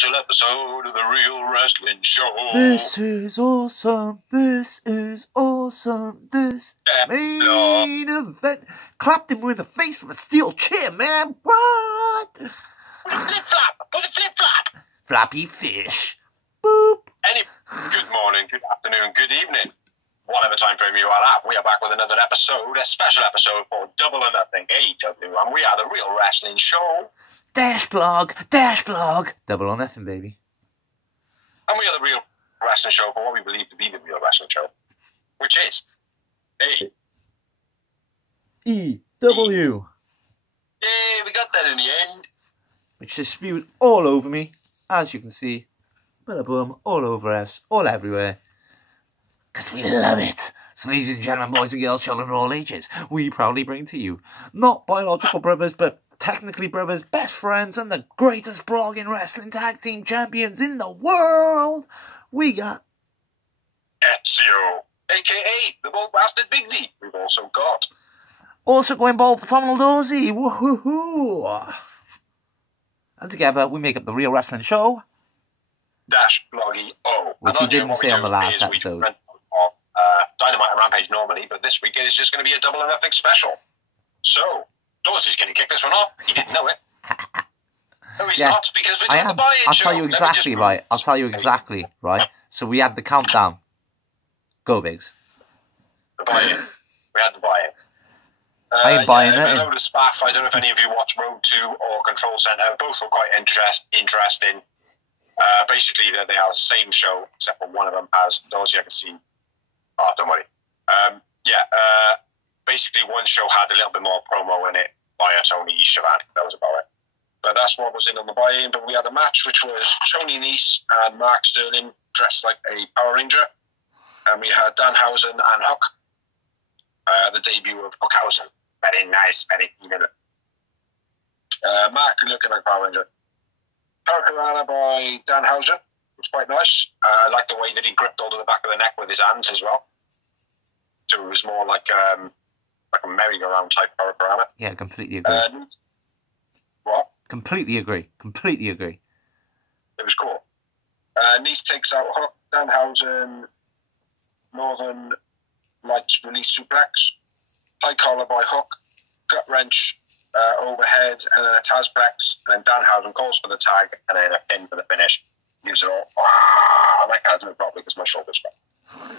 special episode of the Real Wrestling Show. This is awesome. This is awesome. This main event. Clapped him in the face from a steel chair, man. What? Flip flop. With a flip flop. Floppy fish. Boop. Good morning, good afternoon, good evening. Whatever time frame you are at, we are back with another episode, a special episode for Double or Nothing AEW, and we are the Real Wrestling Show. Dash blog. Double or Nothing, baby. And we are the Real Wrestling Show for what we believe to be the Real Wrestling Show, which is AEW. Yay, we got that in the end. Which is spewed all over me, as you can see. Bada boom, all over us, all everywhere. Because we love it. So ladies and gentlemen, boys and girls, children of all ages, we proudly bring to you, not biological brothers, but technically brothers, best friends, and the greatest blogging wrestling tag team champions in the world. We got Ezio, a.k.a. the Bold Bastard Big D. We've also got... also going bald for Tom Dorsey. Woohoo! And together, we make up the Real Wrestling Show. Dash Bloggy O. Which we didn't say on the last episode. Dynamite and Rampage normally, but this week it's just going to be a Double or Nothing special. So, Dorsey's going to kick this one off. He didn't know it. No, he's not, because we're doing the buy-in I'll show. tell you exactly, right? I'll tell you exactly, right? So we had the countdown. Go, Biggs. The buy-in. We had the buy-in. I ain't buying it. A load of spaff. I don't know if any of you watched Road 2 or Control Center. Both were quite interesting. Basically, they are the same show, except for one of them has Dorsey. I can see. Oh, don't worry. Basically, one show had a little bit more promo in it via Tony Schiavone. That was about it. But that's what was in on the buy-in. But we had a match which was Tony Nese and Mark Sterling dressed like a Power Ranger. And we had Danhausen and Hook. The debut of Hookhausen. Very nice, very even. Mark looking like Power Ranger. Hurricanrana by Danhausen. It was quite nice. I like the way that he gripped onto the back of the neck with his hands as well. So it was more like a merry-go-round type Hurricanrana. Yeah, completely agree. What? Completely agree. It was cool. Nese takes out Hook. Danhausen. Northern Lights release suplex. High collar by Hook. Gut wrench. Overhead, and then a Tazplex, and then Danhausen calls for the tag, and then a pin for the finish. Gives it all. I can't do it properly because my shoulder's gone.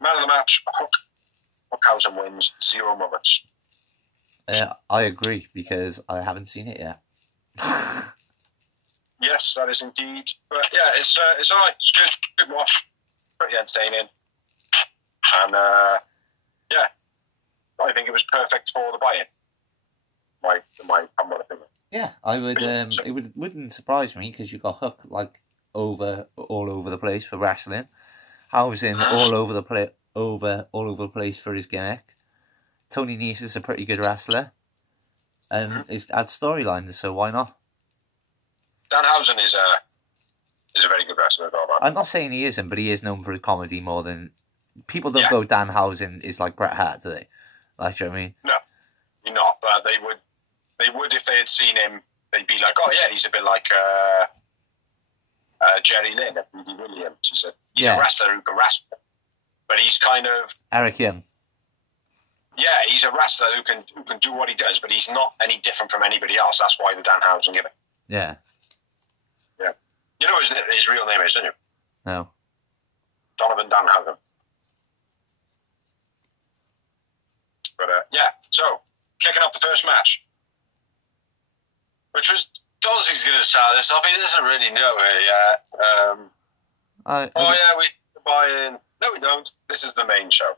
Man of the match, Hook. Hookhausen wins, 0 moments. I agree, because I haven't seen it yet. Yes, that is indeed. But yeah, it's alright. It's good watch. Pretty entertaining. And yeah. I think it was perfect for the buy-in. My humble opinion. Yeah, I would. It wouldn't surprise me because you got Hook like all over the place for wrestling. Housing all over the place for his gimmick. Tony Nese is a pretty good wrestler, and it's had storylines, so why not? Danhausen is a very good wrestler as well, man. I'm not saying he isn't, but he is known for his comedy more than people. Don't go Danhausen is like Bret Hart, do they? Like, you know what I mean? No, you're not. But they would if they had seen him. They'd be like, oh yeah, he's a bit like Jerry Lynn at B.D. Williams. He's a wrestler who can wrestle, but he's kind of Eric Young. Yeah, he's a wrestler who can do what he does, but he's not any different from anybody else. That's why the Danhausen gimmick. Yeah. Yeah. You know his real name is, don't you? No. Donovan Danhausen. But yeah, so kicking up the first match, which was Dorsey's going to start this off. He doesn't really know it yet. We buy in. No, we don't. This is the main show.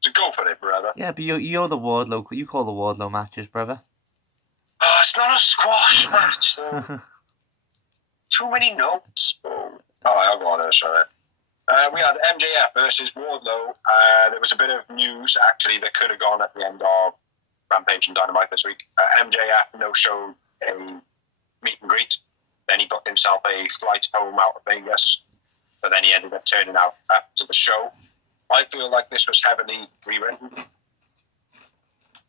So go for it, brother. Yeah, but you're the Wardlow. You call the Wardlow matches, brother. Oh, it's not a squash match, though. Too many notes. Oh, I'll go on, sorry. We had MJF versus Wardlow. There was a bit of news, actually, that could have gone at the end of Rampage and Dynamite this week. MJF no-showed a meet and greet. Then he booked himself a flight home out of Vegas. But then he ended up turning out to the show. I feel like this was heavily rewritten.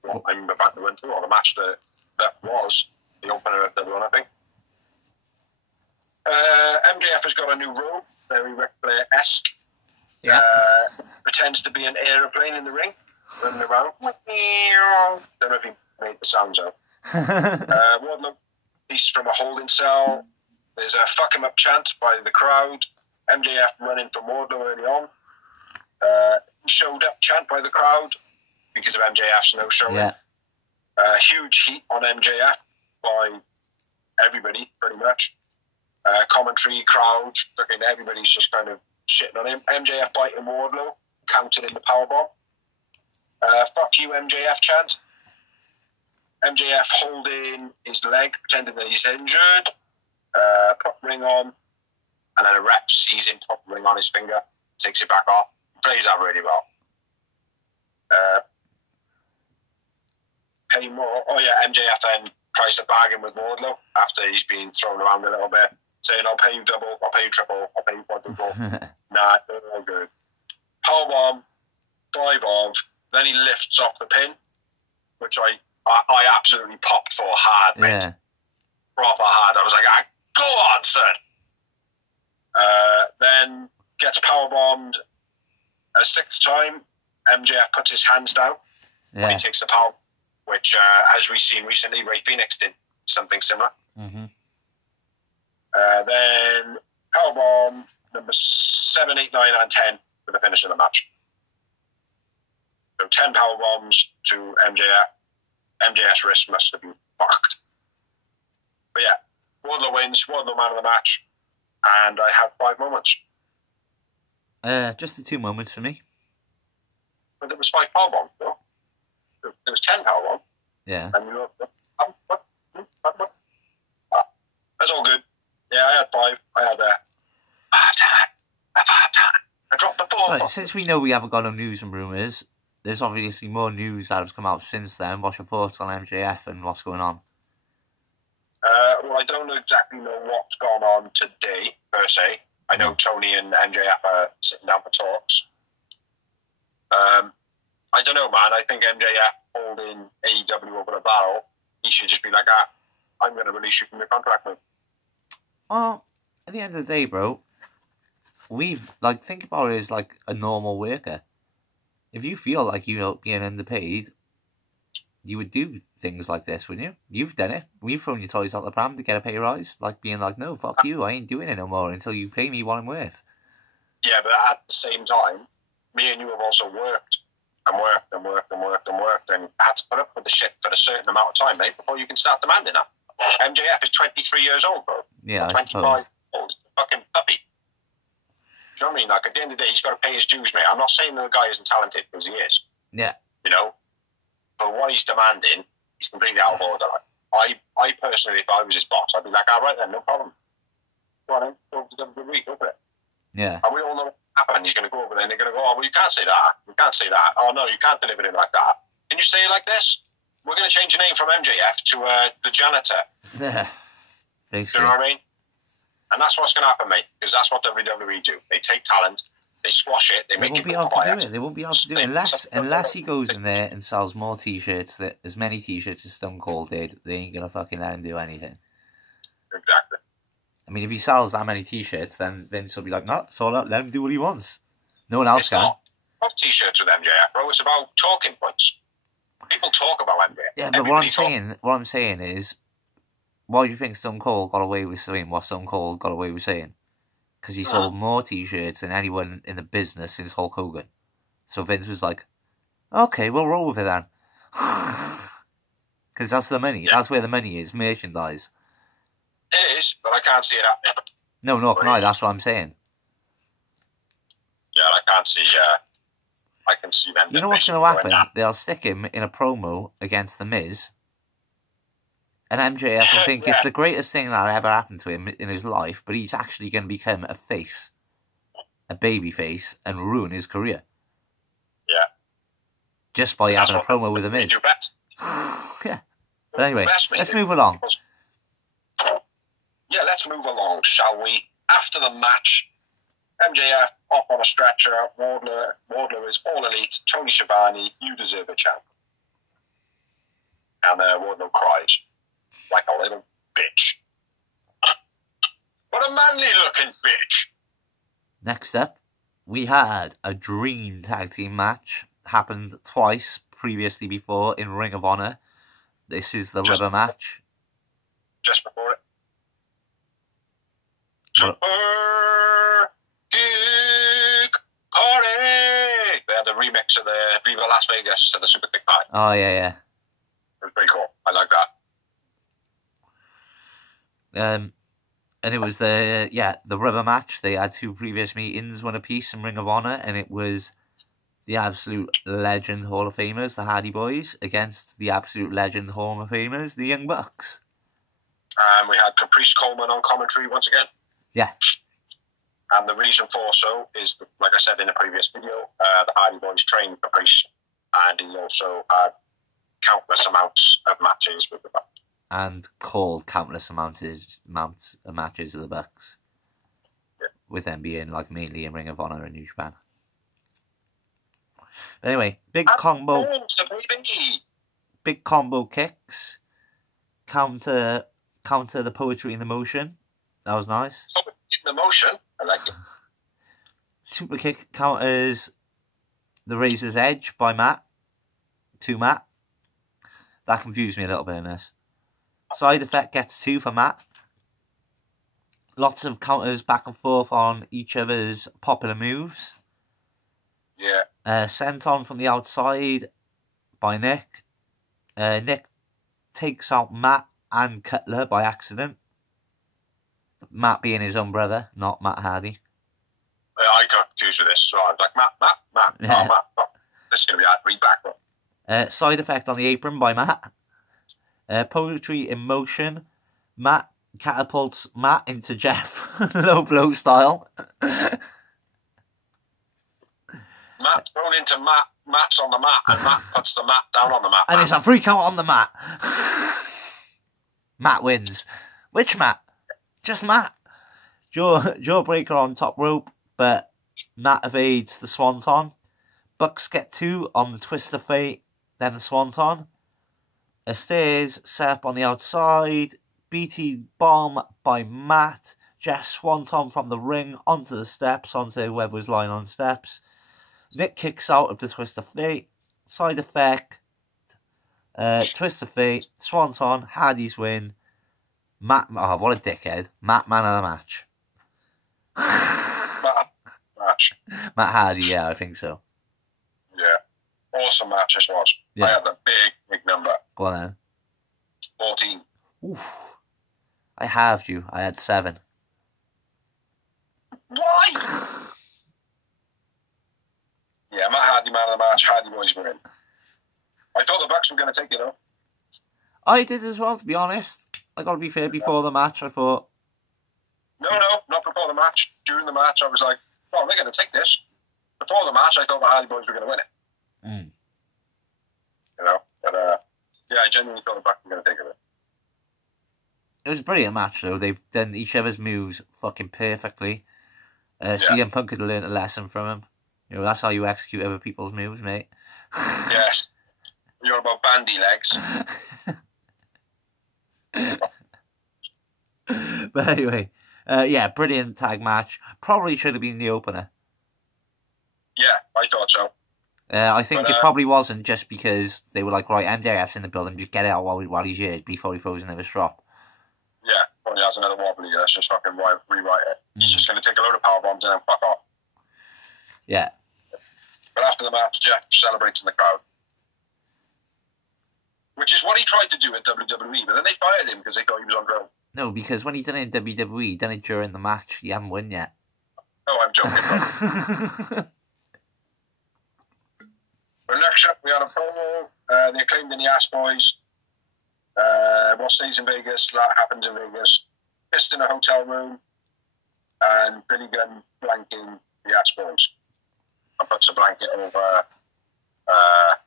What I'm about to run through, or the match that was the opener of Double or Nothing. MJF has got a new role, very Ric Flair-esque. Yeah. Pretends to be an aeroplane in the ring, running around. Don't know if he made the sounds out. Wardlow released from a holding cell. There's a fuck him up chant by the crowd. MJF running from Wardlow early on. Showed up chant by the crowd because of MJF's no showing. Yeah. Huge heat on MJF by everybody, pretty much. Commentary, crowd, fucking everybody's just kind of shitting on him. MJF biting Wardlow, counted in the powerbomb. Fuck you, MJF chant. MJF holding his leg, pretending that he's injured. Put ring on, and then a rep sees him put the ring on his finger, takes it back off. Plays that really well. Pay more. Oh yeah, MJF then tries to bargain with Wardlow after he's been thrown around a little bit, saying, I'll pay you double, I'll pay you triple, I'll pay you quadruple. Nah, they're all good. Powerbomb, dive off, then he lifts off the pin, which I absolutely popped for hard, mate. Yeah. Proper hard. I was like, go on, son. Then gets powerbombed a sixth time. MJF puts his hands down when he takes the power, which, as we've seen recently, Ray Phoenix did something similar. Mm-hmm. Then powerbomb number 7, 8, 9, and 10 for the finish of the match. So 10 powerbombs to MJF. MJF's wrist must have been fucked. But yeah, Wardlow wins. Wardlow man of the match. And I have 5 moments. Just the 2 moments for me. But there was 5 powerbombs, though. There was 10 powerbombs. Yeah. And you were, that's all good. Yeah, I had 5. I had I dropped the ball. Right, since we know we haven't got no news and rumours, there's obviously more news that has come out since then. What's your thoughts on MJF and what's going on? Well, I don't exactly know what's gone on today, per se. I know Tony and MJF are sitting down for talks. I don't know, man. I think MJF holding AEW over a barrel, he should just be like, I'm going to release you from your contract, mate. Well, at the end of the day, bro, think about it as like a normal worker. If you feel like you're being underpaid, you would do things like this, wouldn't you? You've done it. We've thrown your toys out the pram to get a pay rise. Like being like, no, fuck you, I ain't doing it no more until you pay me what I'm worth. Yeah, but at the same time, me and you have also worked and had to put up with the shit for a certain amount of time, mate, before you can start demanding that. MJF is 23 years old, bro. Yeah, 25 old. Fucking puppy. Do you know what I mean? Like, at the end of the day, he's got to pay his dues, mate. I'm not saying that the guy isn't talented, because he is. Yeah. You know? But what he's demanding, he's completely out of order. Like, I personally, if I was his boss, I'd be like, all right then, no problem. Go on then, go to WWE, go for it. Yeah. And we all know what happened. He's going to go over there and they're going to go, oh, well, you can't say that. You can't say that. Oh, no, you can't deliver it like that. Can you say it like this? We're going to change your name from MJF to the janitor. Yeah. Basically. Do you know what I mean? And that's what's going to happen, mate, because that's what WWE do. They take talent, they squash it, they make it quiet. They won't be able to do it unless he goes in there and sells more t-shirts, as many t-shirts as Stone Cold did. They ain't going to fucking let him do anything. Exactly. I mean, if he sells that many t-shirts, then Vince will be like, no, it's all up, let him do what he wants. No one else it's can. Not about t-shirts with MJF, bro. It's about talking points. People talk about MJF. Yeah, but what I'm saying is, why do you think Stone Cold got away with saying what Stone Cold got away with saying? Because he sold more t-shirts than anyone in the business since Hulk Hogan. So Vince was like, okay, we'll roll with it then. Because that's the money. Yeah. That's where the money is, merchandise. It is, but I can't see it happening. No, nor can I. That's what I'm saying. Yeah, I can't see. I can see them. You know what's going to happen? They'll stick him in a promo against The Miz, and MJF will think it's the greatest thing that ever happened to him in his life, but he's actually going to become a face, a baby face, and ruin his career. Yeah. Just by having a promo with The Miz. Your best. Yeah. But anyway, let's move along. Yeah, let's move along, shall we? After the match, MJF off on a stretcher. Wardlow is all elite. Tony Schiavone, you deserve a champ. And Wardlow cries like a little bitch. But What a manly-looking bitch. Next up, we had a dream tag team match. Happened twice previously before in Ring of Honor. This is the rubber match. Just before it. What? Super Kick Party! They had the remix of the Viva Las Vegas to the Super Kick Party. Oh, yeah. It was pretty cool. I like that. And it was the rubber match. They had two previous meetings, one apiece in Ring of Honor, and it was the absolute legend Hall of Famers, the Hardy Boys, against the absolute legend Hall of Famers, the Young Bucks. And we had Caprice Coleman on commentary once again. Yeah. And the reason for so is, like I said in a previous video, the Hardy Boys trained Caprice, and he also had countless amounts of matches with the Bucks. And called countless amounts of matches of the Bucks. Yeah. With them being like mainly in Ring of Honor and New Japan. Anyway, big combo kicks. Counter the poetry in the motion. That was nice. In the motion, I like it. Super kick counters the Razor's Edge by Matt. To Matt. That confused me a little bit in this. Side effect gets 2 for Matt. Lots of counters back and forth on each other's popular moves. Yeah. Sent on from the outside by Nick. Nick takes out Matt and Cutler by accident. Matt being his own brother, not Matt Hardy. I got confused with this, so I was like, Matt. Yeah. Oh, Matt. This is going to be hard to read back. Side effect on the apron by Matt. Poetry in motion. Matt catapults Matt into Jeff. Low blow style. Matt thrown into Matt. Matt's on the mat, and Matt puts the mat down on the mat. And it's a free count on the mat. Matt wins. Which Matt? Just Matt. Jawbreaker on top rope, but Matt evades the swanton. Bucks get 2 on the twist of fate, then the swanton. A stairs set up on the outside. BT bomb by Matt. Jeff swanton from the ring onto the steps, onto whoever was lying on steps. Nick kicks out of the twist of fate. Side effect. Twist of fate. Swanton. Hardy's win. Matt. Oh, what a dickhead. Matt, man of the match. Matt Hardy, yeah, I think so. Yeah. Awesome match this was. Yeah. I had a big number. Go on then. 14. Oof. I halved you. I had 7. Why? Yeah, Matt Hardy, man of the match. Hardy Boys were in. I thought the Bucks were going to take it, though. I did as well, to be honest. I got to be fair, before the match, I thought... No, not before the match. During the match, I was like, well, they're going to take this. Before the match, I thought the Hardy Boys were going to win it. Mm. You know? But, yeah, I genuinely thought the Bucks were going to take it. It was a brilliant match, though. They've done each other's moves fucking perfectly. CM Punk had learned a lesson from him. You know, that's how you execute other people's moves, mate. Yes. You're about bandy legs. But anyway, yeah, brilliant tag match. Probably should have been the opener. Yeah, I thought so. I think it probably wasn't, just because they were like, right, MJF's in the building, just get it out while he's here before he throws another strop. Yeah, probably has another wobbly. Let's just fucking rewrite it. He's just going to take a load of power bombs and then fuck off. Yeah. But after the match, Jeff celebrates in the crowd. Which is what he tried to do at WWE, but then they fired him because they thought he was on drone. No, because when he done it in WWE, he done it during the match. He hadn't won yet. Oh, I'm joking. But next up, we had a promo. The Acclaimed and the Ass Boys. What stays in Vegas, that happens in Vegas. Pissed in a hotel room. And Billy Gunn blanking the Ass Boys. And puts a blanket over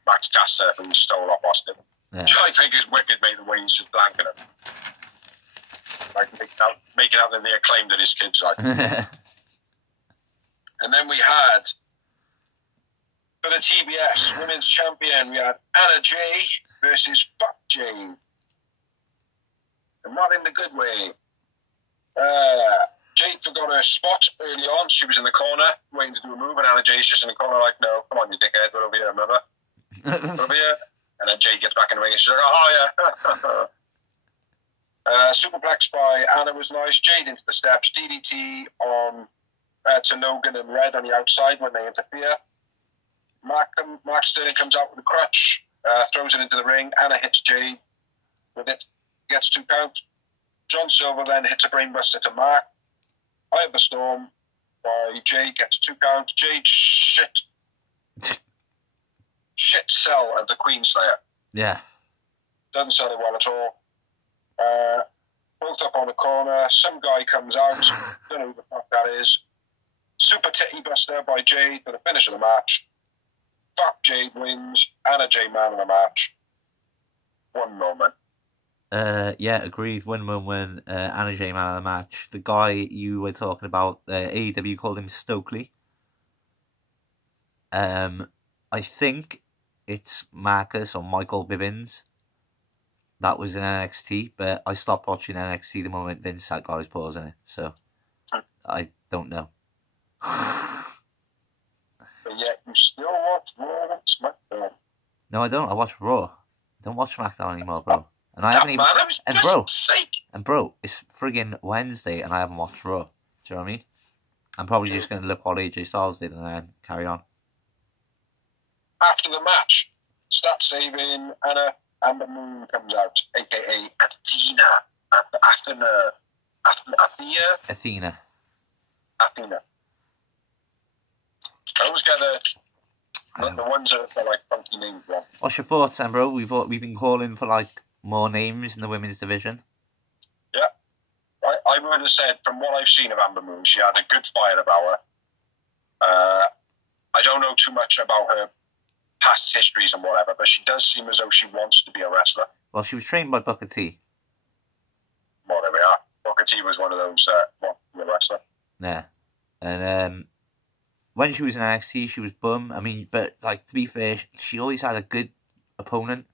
Max Caster, who stole off Austin. Yeah. Which I think is wicked, mate, the way he's just blanking him. Like, making out that the Acclaimed that his kids like. And then we had, for the TBS Women's Champion, we had Anna Jay versus Fuck Jay. And not in the good way. Jade forgot her spot early on. She was in the corner waiting to do a move, and Anna Jay's just in the corner like, no, come on, you dickhead, we're over here, remember? We're over here. And then Jade gets back in the ring and she's like, oh, yeah. Superplex by Anna was nice. Jade into the steps. DDT on to Logan and Red on the outside when they interfere. Mark Sterling comes out with a crutch, throws it into the ring. Anna hits Jade with it, gets 2 counts. John Silver then hits a brainbuster to Mark. Eye of the Storm by Jade gets 2 counts. Jade shit sell of the Queen Slayer. Yeah. Doesn't sell it well at all. Both up on the corner. Some guy comes out. Don't know who the fuck that is. Super titty buster by Jade for the finish of the match. Fuck Jade wins. Anna Jay man of the match. One moment. Yeah, agreed. One moment, Anna Jay man of the match. The guy you were talking about, AEW called him Stokely. I think it's Marcus or Michael Bivens. That was in NXT, but I stopped watching NXT the moment Vince had got his paws in it, so I don't know. But yet you still watch Raw and SmackDown. No, I don't. I watch Raw. I don't watch SmackDown anymore, bro. And I haven't even. And bro, it's friggin' Wednesday, and I haven't watched Raw. Do you know what I mean? I'm probably just gonna look what AJ Styles did and then carry on. After the match, stat saving Amber Moon comes out, aka Athena. Athena. I always get the ones that are like funky names wrong. What's your thoughts, then, bro? We've been calling for like more names in the women's division. Yeah, I would have said from what I've seen of Amber Moon, she had a good fire about her. I don't know too much about her past histories and whatever, but she does seem as though she wants to be a wrestler. Well, she was trained by Booker T. Well, there we are. Booker T was one of those want to be a wrestler. Yeah, and when she was in NXT, she was bum. I mean, but like to be fair, she always had a good opponent.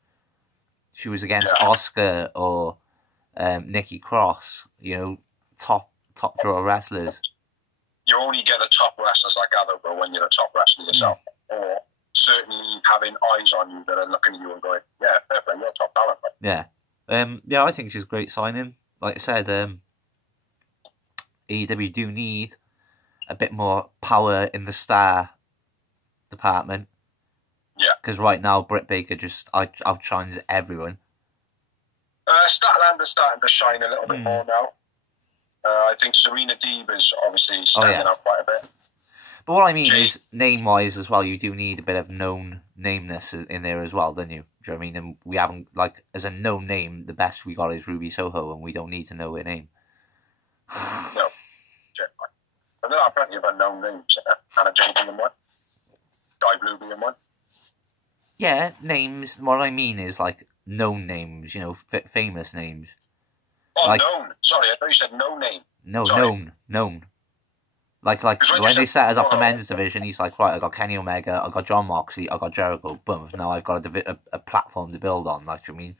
She was against Asuka or Nikki Cross. You know, top draw wrestlers. You only get the top wrestlers like that, though, bro, when you're a top wrestler yourself, or certainly having eyes on you that are looking at you and going, "Yeah, fair play, you're top talent." Bro. Yeah, yeah, I think she's a great signing. Like I said, AEW do need a bit more power in the star department. Yeah. Because right now, Britt Baker just outshines everyone. Statlander's starting to shine a little bit more now. I think Serena Deeb is obviously standing out quite a bit. But what I mean is, name-wise as well, you do need a bit of known nameness in there as well, don't you? Do you know what I mean? And we haven't, like, as a known name, the best we got is Ruby Soho, and we don't need to know her name. No. But there are plenty of unknown names. Anna Jay being one. Guy Blue being one. Yeah, names. What I mean is, like, known names, you know, famous names. Oh, like, known. Sorry, I thought you said no name. No, known. Like when they set us off the men's division, he's like, right, I got Kenny Omega, I got John Moxley, I got Jericho, boom, now I've got a platform to build on, like, you know what I mean?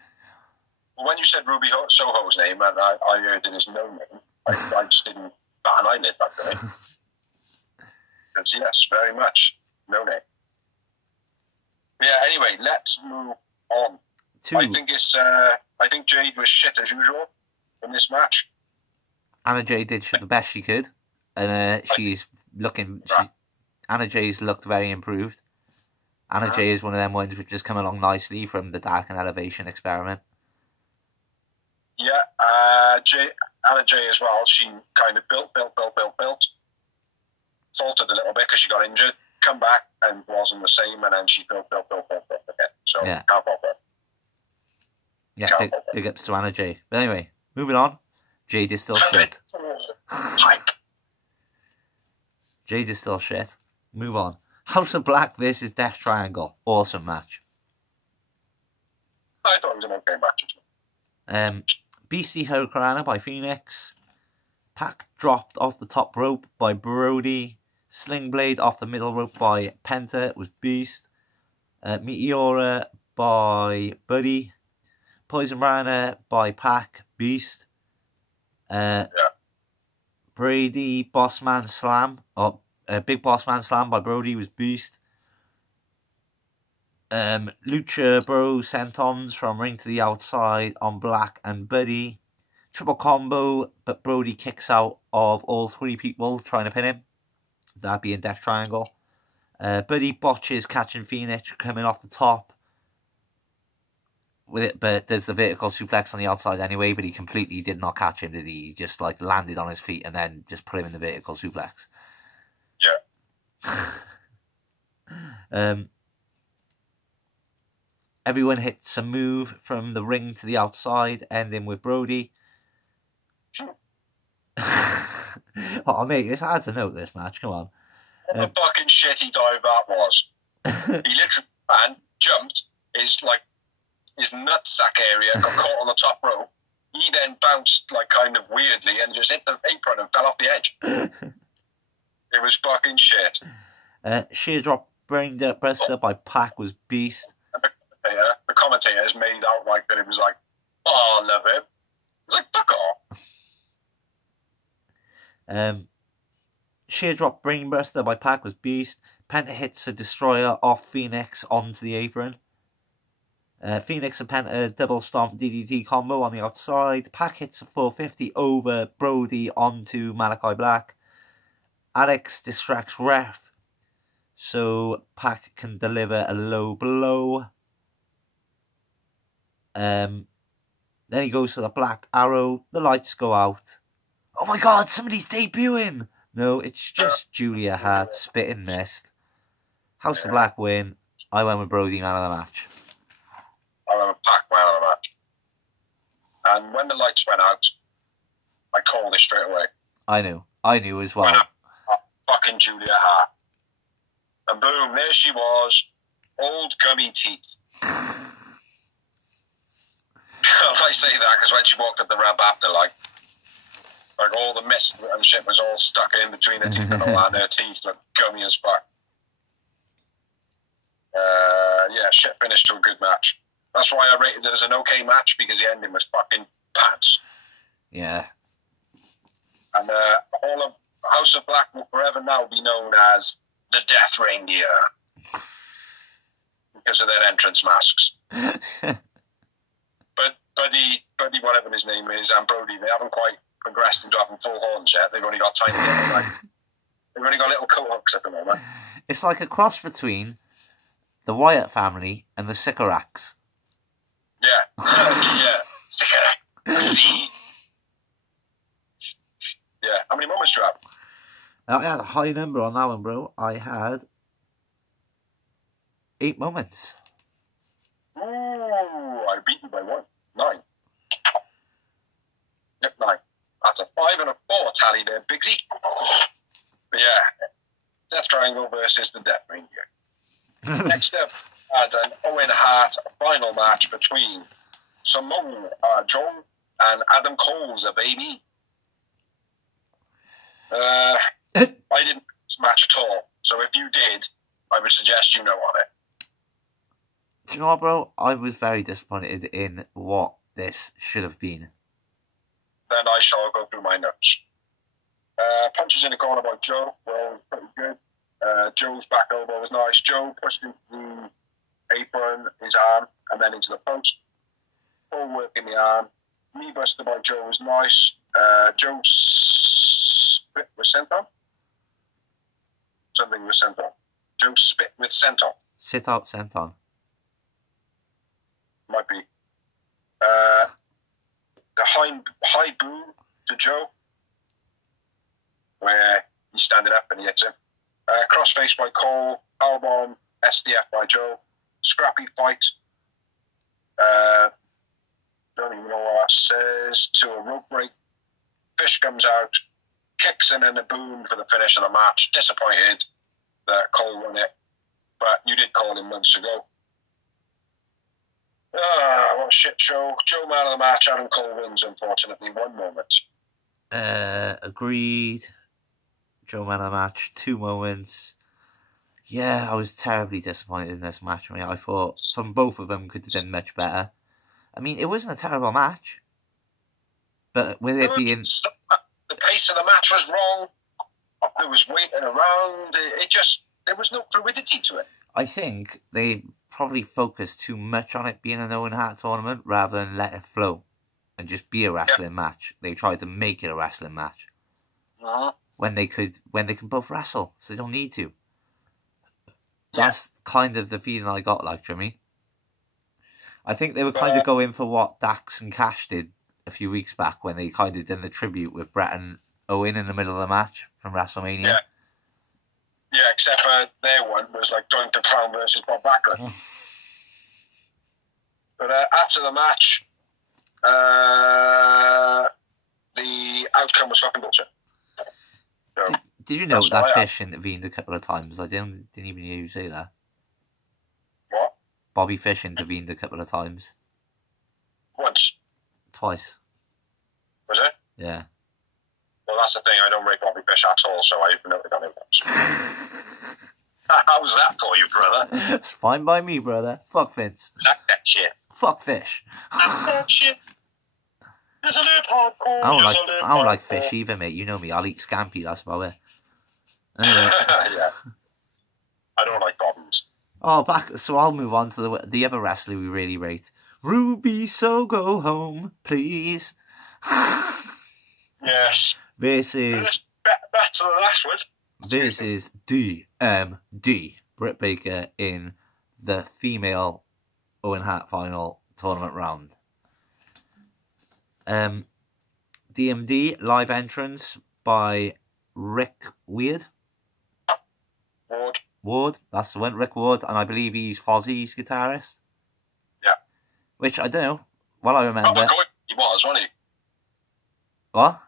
Well, when you said Ruby Soho's name, and I heard it as no name, I just didn't bat an eyelid that day. Because, yes, very much, no name. Yeah, anyway, let's move on. I think Jade was shit as usual in this match. Anna Jay did the best she could. And she's looking... Anna Jay's looked very improved. Anna Jay is one of them ones which has come along nicely from the Dark and Elevation experiment. Yeah, Anna Jay as well. She kind of built. Faltered a little bit because she got injured. Come back and wasn't the same, and then she built again. So, can't fault her. Yeah, big ups to Anna Jay. But anyway, moving on. Jade is still shit. Jade is still shit. Move on. House of Black versus Death Triangle. Awesome match. I thought it was an okay match. BC Hurricanrana by Phoenix. Pac dropped off the top rope by Brody. Sling Blade off the middle rope by Penta was Beast. Meteora by Buddy. Poison Rana by Pac, Beast. Brady Bossman Slam. Big Bossman Slam by Brody was beast. Lucha Bro Sentons from ring to the outside on Black and Buddy. Triple combo, but Brody kicks out of all 3 people trying to pin him. That being Death Triangle. Buddy botches catching Phoenix coming off the top with it, but does the vertical suplex on the outside anyway, but he completely did not catch him, did he? He just like landed on his feet and then just put him in the vertical suplex. Yeah. Everyone hits a move from the ring to the outside, ending with Brody. Oh mate, it's hard to note this match, come on. What the fucking shitty dive that was. He literally jumped his nutsack area, got caught on the top rope. He then bounced like kind of weirdly and just hit the apron and fell off the edge. It was fucking shit. Sheer drop brainbuster by Pac was beast. The commentators made out like that it was like, oh, I love him. It's like, fuck off. Sheer drop brainbuster by Pac was beast. Penta hits a destroyer off Phoenix onto the apron. Phoenix and Penta double stomp DDT combo on the outside. Pac hits a 450 over Brody onto Malachi Black. Alex distracts ref so Pac can deliver a low blow. Then he goes for the Black Arrow. The lights go out. Oh my god, somebody's debuting! No, it's just Julia Hart spitting mist. House of Black win. I went with Brody man of the match. I went with Pac man of the match. And when the lights went out, I called it straight away. I knew as well. Fucking Julia Hart. And boom, there she was. Old gummy teeth. I say that because when she walked up the ramp after, like all the mist and shit was all stuck in between her teeth and all that, and her teeth looked gummy as fuck. Yeah, shit finished to a good match. That's why I rated it as an okay match, because the ending was fucking pants. Yeah. And all of House of Black will forever now be known as the Death Reindeer because of their entrance masks. But Buddy, whatever his name is, and Brody, they haven't quite progressed into having full horns yet. They've only got tiny little, they've only got little coat hooks at the moment. It's like a cross between the Wyatt family and the Sycorax. Yeah. Yeah. Sycorax. See? Yeah. How many moments do you have? I had a high number on that one, bro. I had 8 moments. Ooh, I beat you by 1. 9. Yep, 9. That's a 5 and a 4 tally there, Bigsy. But yeah, Death Triangle versus the Death Reindeer. Next up, had an Owen Hart final match between Samoa Joe and Adam Cole's a baby. I didn't match at all, so if you did, I would suggest you know on it. Do you know what, bro? I was very disappointed in what this should have been. Then I shall go through my notes. Punches in the corner by Joe were always pretty good. Joe's back elbow was nice. Joe pushed him through apron, his arm, and then into the post. Full work in the arm. Knee buster by Joe was nice. Joe spit with senton. Something with senton. Joe spit with senton. Sit up, senton. Might be. The high boom to Joe, where he's standing up and he hits him. Crossface by Cole, powerbomb, SDF by Joe, scrappy fight. Don't even know what that says. To a rope break. Fish comes out, kicks in and a boom for the finish of the match. Disappointed that Cole won it, but you did call him months ago. What a shit show. Joe man of the match, Adam Cole wins, unfortunately. 1 moment. Agreed. Joe man of the match, 2 moments. Yeah, I was terribly disappointed in this match. I mean, I thought from both of them could have been much better. I mean, it wasn't a terrible match. But with it being... The pace of the match was wrong. There was waiting around. There was no fluidity to it. I think they probably focused too much on it being an Owen Hart tournament rather than let it flow and just be a wrestling match. They tried to make it a wrestling match when they can both wrestle, so they don't need to. That's kind of the feeling I got, like, Jimmy. I think they were kind of going for what Dax and Cash did a few weeks back when they kind of did the tribute with Brett and Owen in the middle of the match from WrestleMania. Yeah, except for their one was like Doink the Clown versus Bob Backlund. But after the match, the outcome was fucking bullshit. So, did you know that Fish intervened a couple of times? I didn't even hear you say that. What? Bobby Fish intervened a couple of times. Once. Twice. Was it? Yeah. Well, that's the thing. I don't rate Bobby Fish at all, so I even know that once. How's that for you, brother? It's fine by me, brother. Fuck Vince. Like that shit. Fuck Fish. That shit. There's a little hardcore. I don't like fish either, mate. You know me. I'll eat scampi. That's about it. Anyway. Yeah. I don't like bobbins. Oh, so I'll move on to the other wrestler we really rate. Ruby, so go home, please. Yes. This is... Back to the last one. This is DMD. Britt Baker in the female Owen Hart final tournament round. DMD, live entrance by Rick Ward, that's the one, Rick Ward, and I believe he's Fozzie's guitarist. Yeah. Which, I don't know, well I remember... He was, wasn't he? What?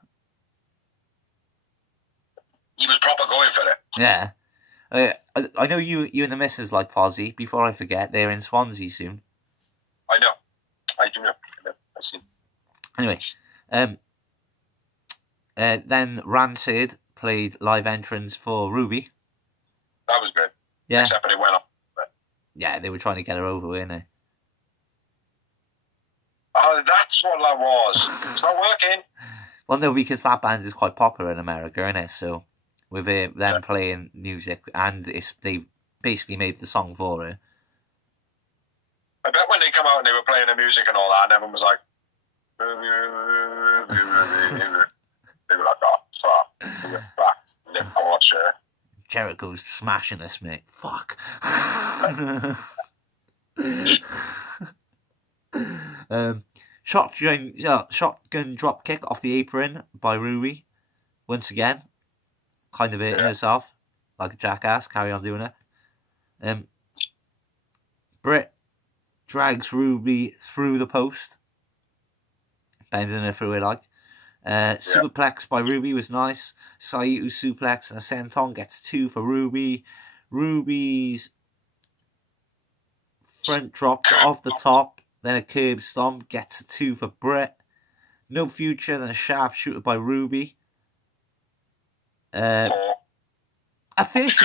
He was proper going for it. Yeah. I know you and the missus like Fozzie. Before I forget, they're in Swansea soon. I know. I do know. I see. Anyway, then Rancid played live entrance for Ruby. That was good. Yeah. Except that it went up. Yeah, they were trying to get her over, weren't they? Oh, that's what that was. It's not working. Well, no, because that band is quite popular in America, isn't it? So, with them playing music, and they basically made the song for her. I bet when they come out and they were playing the music and all that, and everyone was like... they were like, oh, fuck. Back. I watch her. Jericho's smashing this, mate. Fuck. Shotgun drop kick off the apron by Ruby. Once again, kind of hitting herself like a jackass. Carry on doing it. Britt drags Ruby through the post, bending her through it like. Superplex by Ruby was nice. Saito suplex and a senton gets 2 for Ruby. Ruby's front drop off the top, then a curb stomp gets a 2 for Britt. No future, then a sharpshooter by Ruby. At first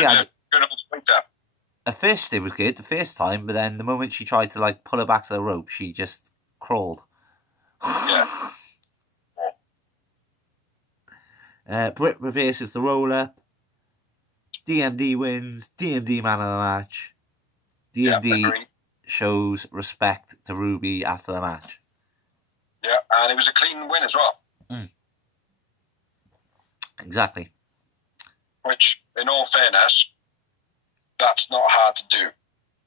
it was good the first time, but then the moment she tried to like pull her back to the rope, she just crawled. Yeah. Britt reverses the roll-up. DMD wins. DMD man of the match. DMD shows respect to Ruby after the match. Yeah, and it was a clean win as well. Exactly. Which, in all fairness, that's not hard to do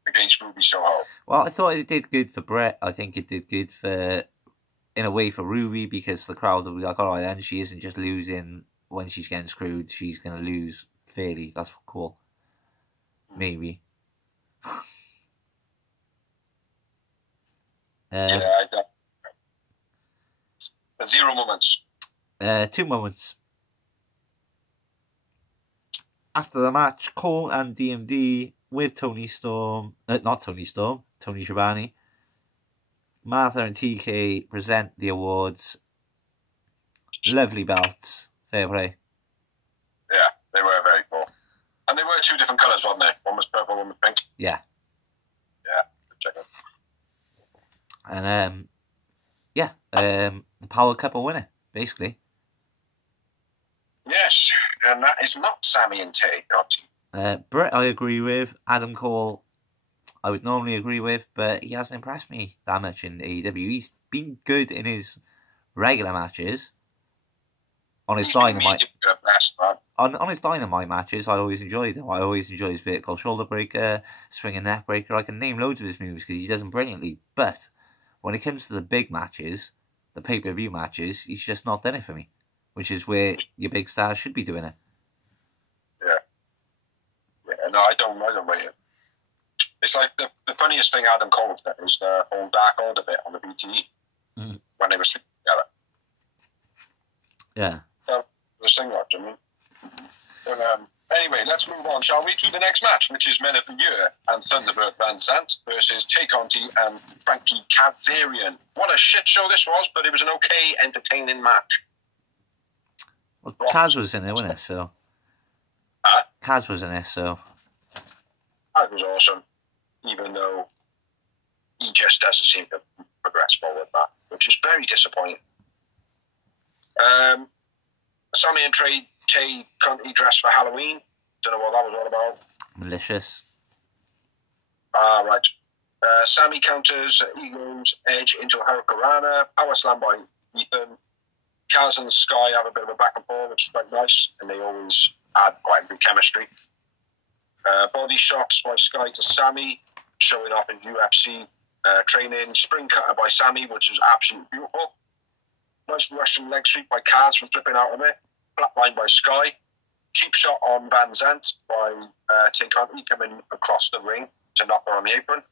against Ruby Soho. Well, I thought it did good for Britt. I think it did good in a way for Ruby, because the crowd will be like, alright then, she isn't just losing when she's getting screwed, she's going to lose fairly. That's cool. Maybe. I don't. 0 moments. 2 moments. After the match, Cole and DMD with Tony Schiavone. Martha and TK present the awards. Lovely belts. Fair play. Yeah, they were very cool. And they were 2 different colours, weren't they? One was purple, one was pink. Yeah. Yeah, check it. And, the Power Couple winner, basically. Yes, and that is not Sammy and Tay Conti. Brett, I agree with. Adam Cole, I would normally agree with, but he hasn't impressed me that much in AEW. He's been good in his regular matches. On his Dynamite, on his Dynamite matches, I always enjoyed him. I always enjoy his vertical shoulder breaker, swinging neck breaker. I can name loads of his moves because he does them brilliantly. But when it comes to the big matches, the pay-per-view matches, he's just not done it for me. Which is where your big stars should be doing it. Yeah, no, I don't rate it. It's like the funniest thing Adam Cole did is the whole Dark Order bit on the BTE when they were sleeping together. Yeah. The thing, I mean. But, anyway, let's move on, shall we, to the next match, which is Men of the Year and Thunderbird Van Zandt versus Tay Conti and Frankie Kazarian. What a shit show this was, but it was an okay, entertaining match. Well, Kaz was in it, wasn't it? So. Kaz was in it, so. That was awesome, even though he just doesn't seem to progress forward that, which is very disappointing. Sammy and Tay Conti dressed for Halloween. Don't know what that was all about. Malicious. Right. Sammy counters Ego's Edge into a Hurricanrana. Power slam by Ethan. Kaz and Sky have a bit of a back and forth, which is quite nice, and they always add quite good chemistry. Body shots by Sky to Sammy, showing off in UFC training. Spring cutter by Sammy, which is absolutely beautiful. Nice Russian leg sweep by Kaz from flipping out of it. Flatline by Sky. Cheap shot on Van Zandt by Tay Conti coming across the ring to knock her on the apron.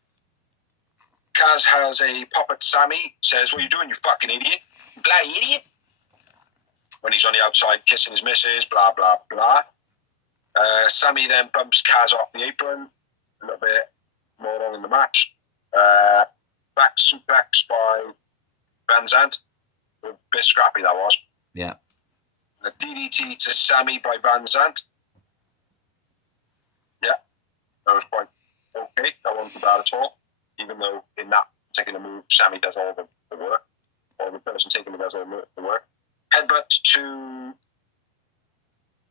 Kaz has a pop at Sammy, says, "What are you doing, you fucking idiot? You bloody idiot." When he's on the outside kissing his missus, blah, blah, blah. Sammy then bumps Kaz off the apron. A little bit more on in the match. Back suplex by Van Zandt. A bit scrappy that was. Yeah. A DDT to Sammy by Van Zandt. Yeah. That was quite okay. That wasn't too bad at all. Even though in that particular move, Sammy does all the work. Or the person taking it does all the work. Headbutt to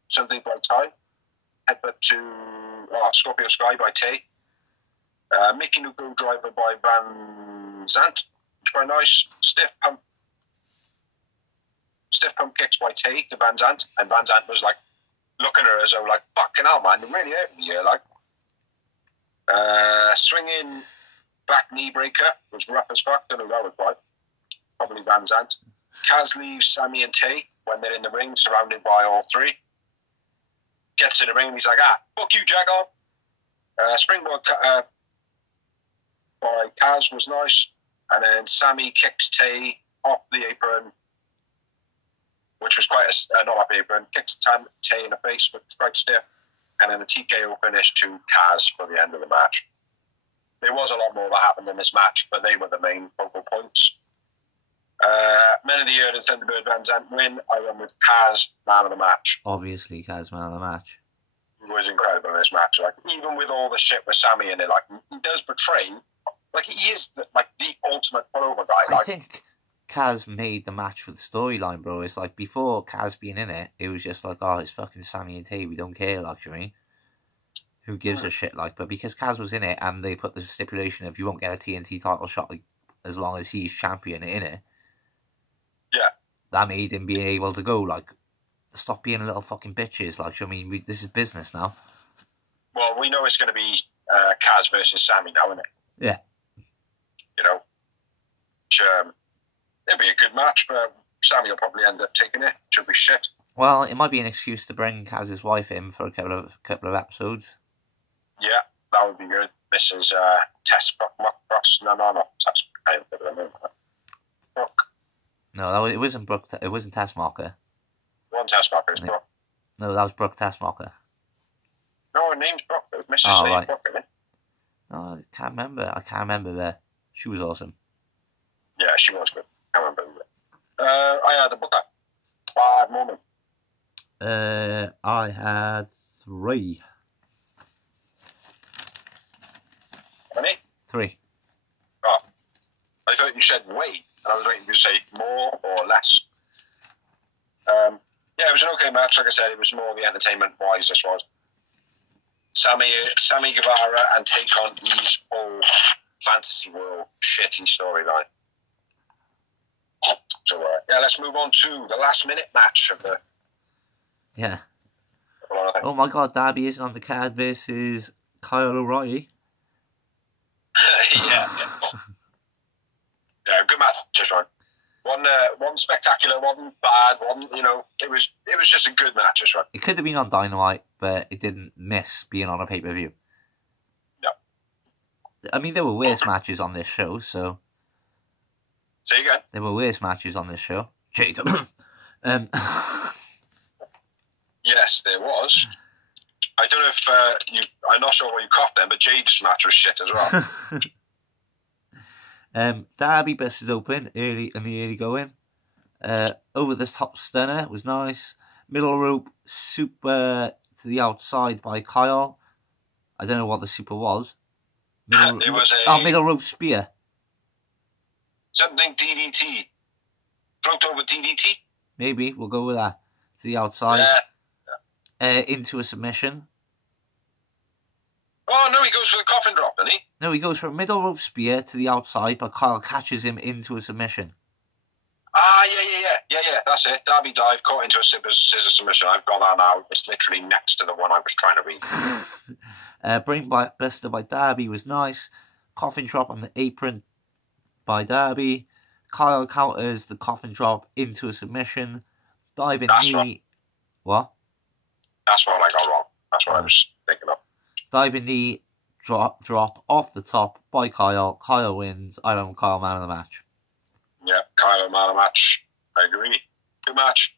something by Ty. Headbutt to Scorpio Sky by Tay. Mickey Nuko driver by Van Zandt. Which is quite nice. Stiff pump kicks by Tay to Van Zandt. And Van Zandt was like looking at her as though like, fucking hell, man, you really hurt me here. Like, swinging back knee breaker was rough as fuck. Don't know that was right. Probably Van Zandt. Kaz leaves Sammy and Tay when they're in the ring, surrounded by all three. Gets to the ring and he's like, fuck you, Jagon. Springboard cutter by Kaz was nice. And then Sammy kicks Tay off the apron, which was quite not off the apron. Kicks Tay in the face, which was quite stiff. And then a TKO finish to Kaz for the end of the match. There was a lot more that happened in this match, but they were the main focal points. Men of the Year and Thunderbird Van Zandt win. I went with Kaz, man of the match. Obviously, Kaz, man of the match. He was incredible in this match. Like, even with all the shit with Sammy in it, like, he does portray, like, he is the ultimate pullover guy. I think Kaz made the match with the storyline, bro. It's like, before Kaz being in it, it was just like, oh, it's fucking Sammy and Tay, we don't care, like, you mean? Who gives a shit, like, but because Kaz was in it, and they put the stipulation of you won't get a TNT title shot, like, as long as he's champion in it. Yeah. That made him be able to go, like, stop being a little fucking bitches, like, I mean, this is business now. Well, we know it's going to be Kaz versus Sammy now, isn't it? Yeah. You know? Which, it'll be a good match, but Sammy will probably end up taking it, which will be shit. Well, it might be an excuse to bring Kaz's wife in for a couple of episodes. Yeah, that would be good. Mrs. Tess Brooks. No, not Tess. I don't remember. Brooke. No, it wasn't Brooke. It wasn't Taskmaster. One Taskmaster is Brooke. No, that was Brooke Taskmaster. No, her name's Brooke. It was Mrs. Right. Brooke, isn't it? No, I can't remember there. She was awesome. Yeah, she was good. I can't remember. I had a booker. 5 moments. I had 3. How many? 3. Oh. I thought you said way, and I was waiting to say more or less. Yeah, it was an okay match. Like I said, it was more the entertainment-wise, this was. Sammy Guevara and take on his whole fantasy world shitty storyline. So, yeah, let's move on to the last-minute match of the... Yeah. Oh my god, Darby is on the card versus Kyle O'Reilly. Yeah, good match, just right. One spectacular, one bad, one, it was just a good match, just right. It could have been on Dynamite, but it didn't miss being on a pay-per-view. No. I mean, there were worse matches on this show, so... Say again? There were worse matches on this show. Yes, there was. I don't know if I'm not sure where you coughed then, but Jade's match was shit as well. Darby busted open early in the early going. Over the top stunner was nice. Middle rope super to the outside by Kyle. I don't know what the super was. It was a middle rope spear. Something DDT. Float over DDT. Maybe we'll go with that. To the outside. Into a submission. Oh no, he goes for the coffin drop, doesn't he? No, he goes for a middle rope spear to the outside, but Kyle catches him into a submission. Yeah, that's it. Darby dive, caught into a scissor submission. I've got that now. It's literally next to the one I was trying to read. Bring back Buster by Darby was nice. Coffin drop on the apron by Darby. Kyle counters the coffin drop into a submission. Diving knee. Right. What? That's what I got wrong. That's what I was thinking of. Diving knee drop off the top by Kyle. Kyle wins. I am Kyle man of the match. Yeah, Kyle man of the match. I agree. Good match.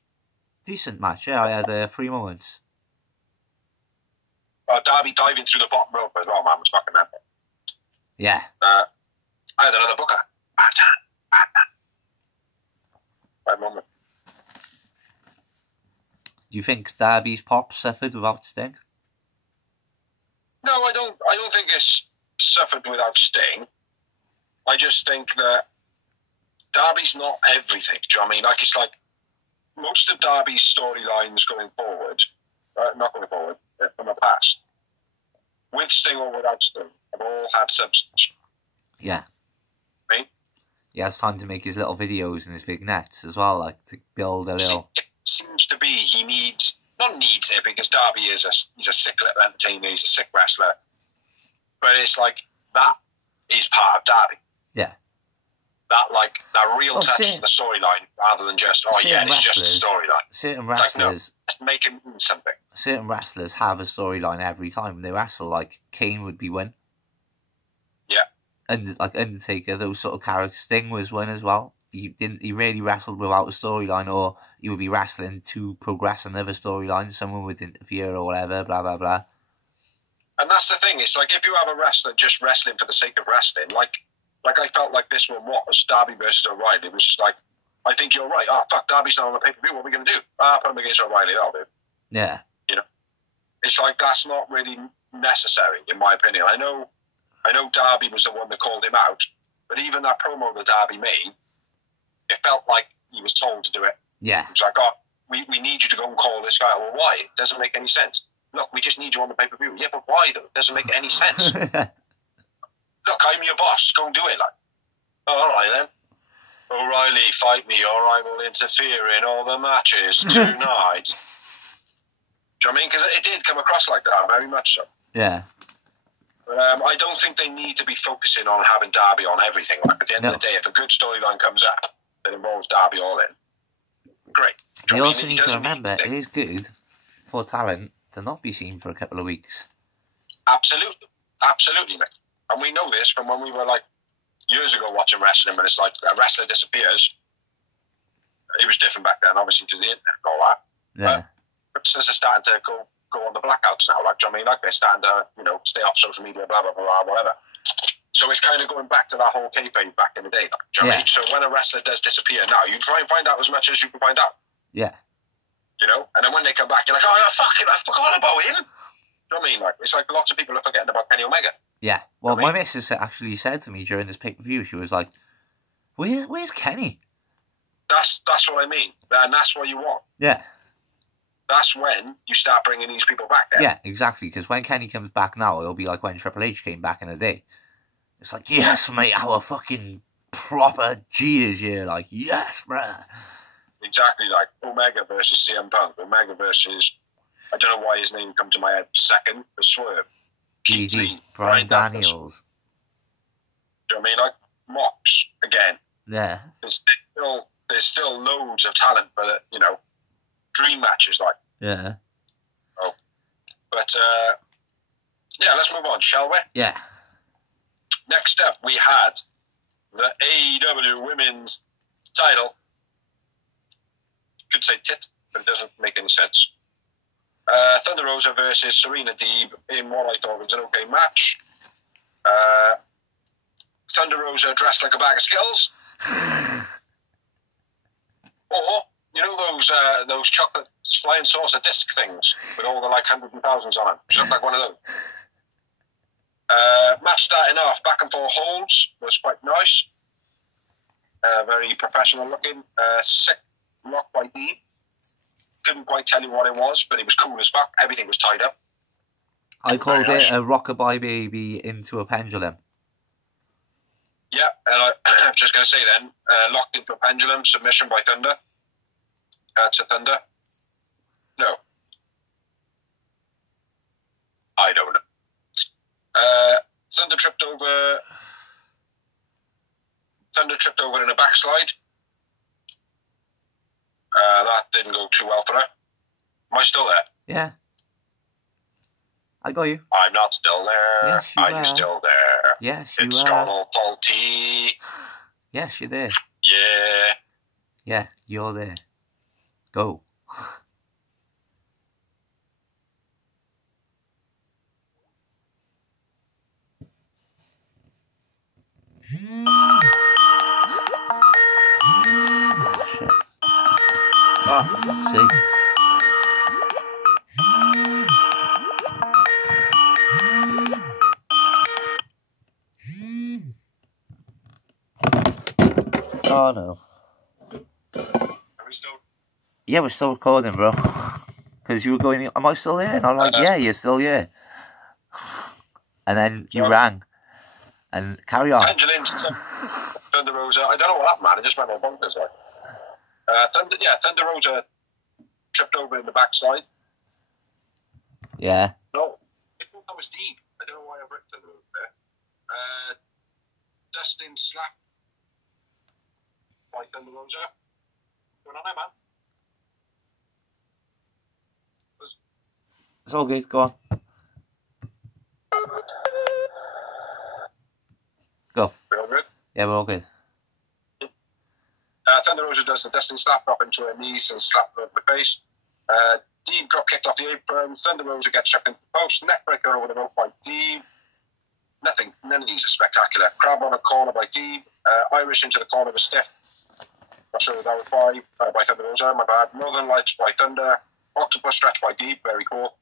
Decent match, yeah. I had 3 moments. Darby diving through the bottom rope as well, man, was fucking epic. Yeah. I had another booker. Bad moment. Do you think Darby's pop suffered without Sting? No, I don't think it's suffered without Sting. I just think that Darby's not everything. Do you know what I mean? Like, it's like most of Darby's storylines going forward, not going forward, from the past, with Sting or without Sting, have all had substance. Yeah. Right? He has time to make his little videos and his vignettes as well, like to build a little... It seems to be he needs it because Darby is he's a sick little entertainer, he's a sick wrestler. But it's like, that is part of Darby. Yeah. That real touch to the storyline rather than just, it's just a storyline. Certain wrestlers... Like, no, let's make him mean something. Certain wrestlers have a storyline every time they wrestle, like Kane would be one. Yeah. And like Undertaker, those sort of characters. Sting was one as well. He really wrestled without a storyline, or he would be wrestling to progress another storyline. Someone would interfere or whatever, blah, blah, blah. And that's the thing. It's like, if you have a wrestler just wrestling for the sake of wrestling, like I felt like this one was, Darby versus O'Reilly, it was just like, I think you're right. Oh, fuck, Darby's not on the pay-per-view. What are we going to do? Put him against O'Reilly. That'll do. Yeah. It's like, that's not really necessary, in my opinion. I know Darby was the one that called him out, but even that promo that Darby made, it felt like he was told to do it. Yeah. It's like, we need you to go and call this guy. Well, why? It doesn't make any sense. Look, we just need you on the pay-per-view. Yeah, but why, though? It doesn't make any sense. Look, I'm your boss. Go and do it. Like, all right, then. O'Reilly, fight me, or I will interfere in all the matches tonight. Do you know what I mean? Because it did come across like that, very much so. Yeah. But I don't think they need to be focusing on having Darby on everything. Like, at the end of the day, if a good storyline comes up that involves Darby all in, great. You also need to remember, it is good for talent to not be seen for a couple of weeks. Absolutely, mate. And we know this from when we were like years ago watching wrestling, when it's like a wrestler disappears. It was different back then, obviously, because the internet and all that. Yeah. But wrestlers are starting to go on the blackouts now. Like, do you know what I mean? Like, they're starting to, stay off social media, blah, blah, blah, whatever. So it's kind of going back to that whole kayfabe back in the day. Like, do you know what I mean? So when a wrestler does disappear now, you try and find out as much as you can find out. Yeah. And then when they come back, you're like, oh, fuck it, I forgot about him. Do you know what I mean? Like, it's like lots of people are forgetting about Kenny Omega. Yeah. Well, my missus actually said to me during this pay-per-view, she was like, where's Kenny? That's what I mean. And that's what you want. Yeah. that's when you start bringing these people back there. Yeah, exactly, because when Kenny comes back now, it'll be like when Triple H came back in the day. It's like, yes, mate, our fucking proper G is here. Like, yes, bruh. Exactly, like Omega versus CM Punk. Omega versus, I don't know why his name come to my head second, but Swerve. Keith Lee, Brian Daniels. Do you know what I mean? Like, Mox, again. Yeah. There's still loads of talent for, you know, dream matches, like. Yeah. Oh. But, yeah, let's move on, shall we? Yeah. Next up, we had the AEW Women's title. Could say tit, but it doesn't make any sense. Thunder Rosa versus Serena Deeb in what I thought was an okay match. Thunder Rosa dressed like a bag of Skittles. Or, you know those chocolate flying saucer disc things with all the like hundreds and thousands on them? She looked like one of those. Match starting off, back and forth holds was quite nice. Very professional looking. Sick lock by Deeb. Couldn't quite tell you what it was, but it was cool as fuck. Everything was tied up. I called it a rockabye baby into a pendulum. Yeah, and I'm just going to say then, locked into a pendulum, submission by Thunder. To Thunder. No. I don't know. Thunder tripped over in a backslide. That didn't go too well for her. Am I still there? Yeah. I got you. I'm not still there. Yes, you I'm are. still there. Yes, you it's are. Donald faulty. Yes, you're there. Yeah. Yeah, you're there. Go. Shit. Oh, for fuck's sake. Oh no. Are we still? Yeah, we're still recording, bro. Because you were going, am I still here? And I'm like, yeah, you're still here. And then you rang. And carry on. Pendulins, Thunder Rosa. I don't know what happened, man. It just went all bonkers. Like. Thunder Rosa tripped over in the backside. Yeah. No, I thought that was Deeb. I don't know why I ripped Thunder Rosa there. Dustin slap by Thunder Rosa. What's going on there, man? It's all good, go on. Go. We all good? Yeah, we're all good. Thunder Rosa does the Dustin slap up into her knees and slap her over the face. Deeb drop kicked off the apron. Thunder Rosa gets chucked into the post. Neckbreaker over the rope by Deeb. None of these are spectacular. Crab on a corner by Deeb. Irish into the corner was stiff. Not sure that was by Thunder Rosa, my bad. Northern Lights by Thunder. Octopus stretch by Deeb, very cool.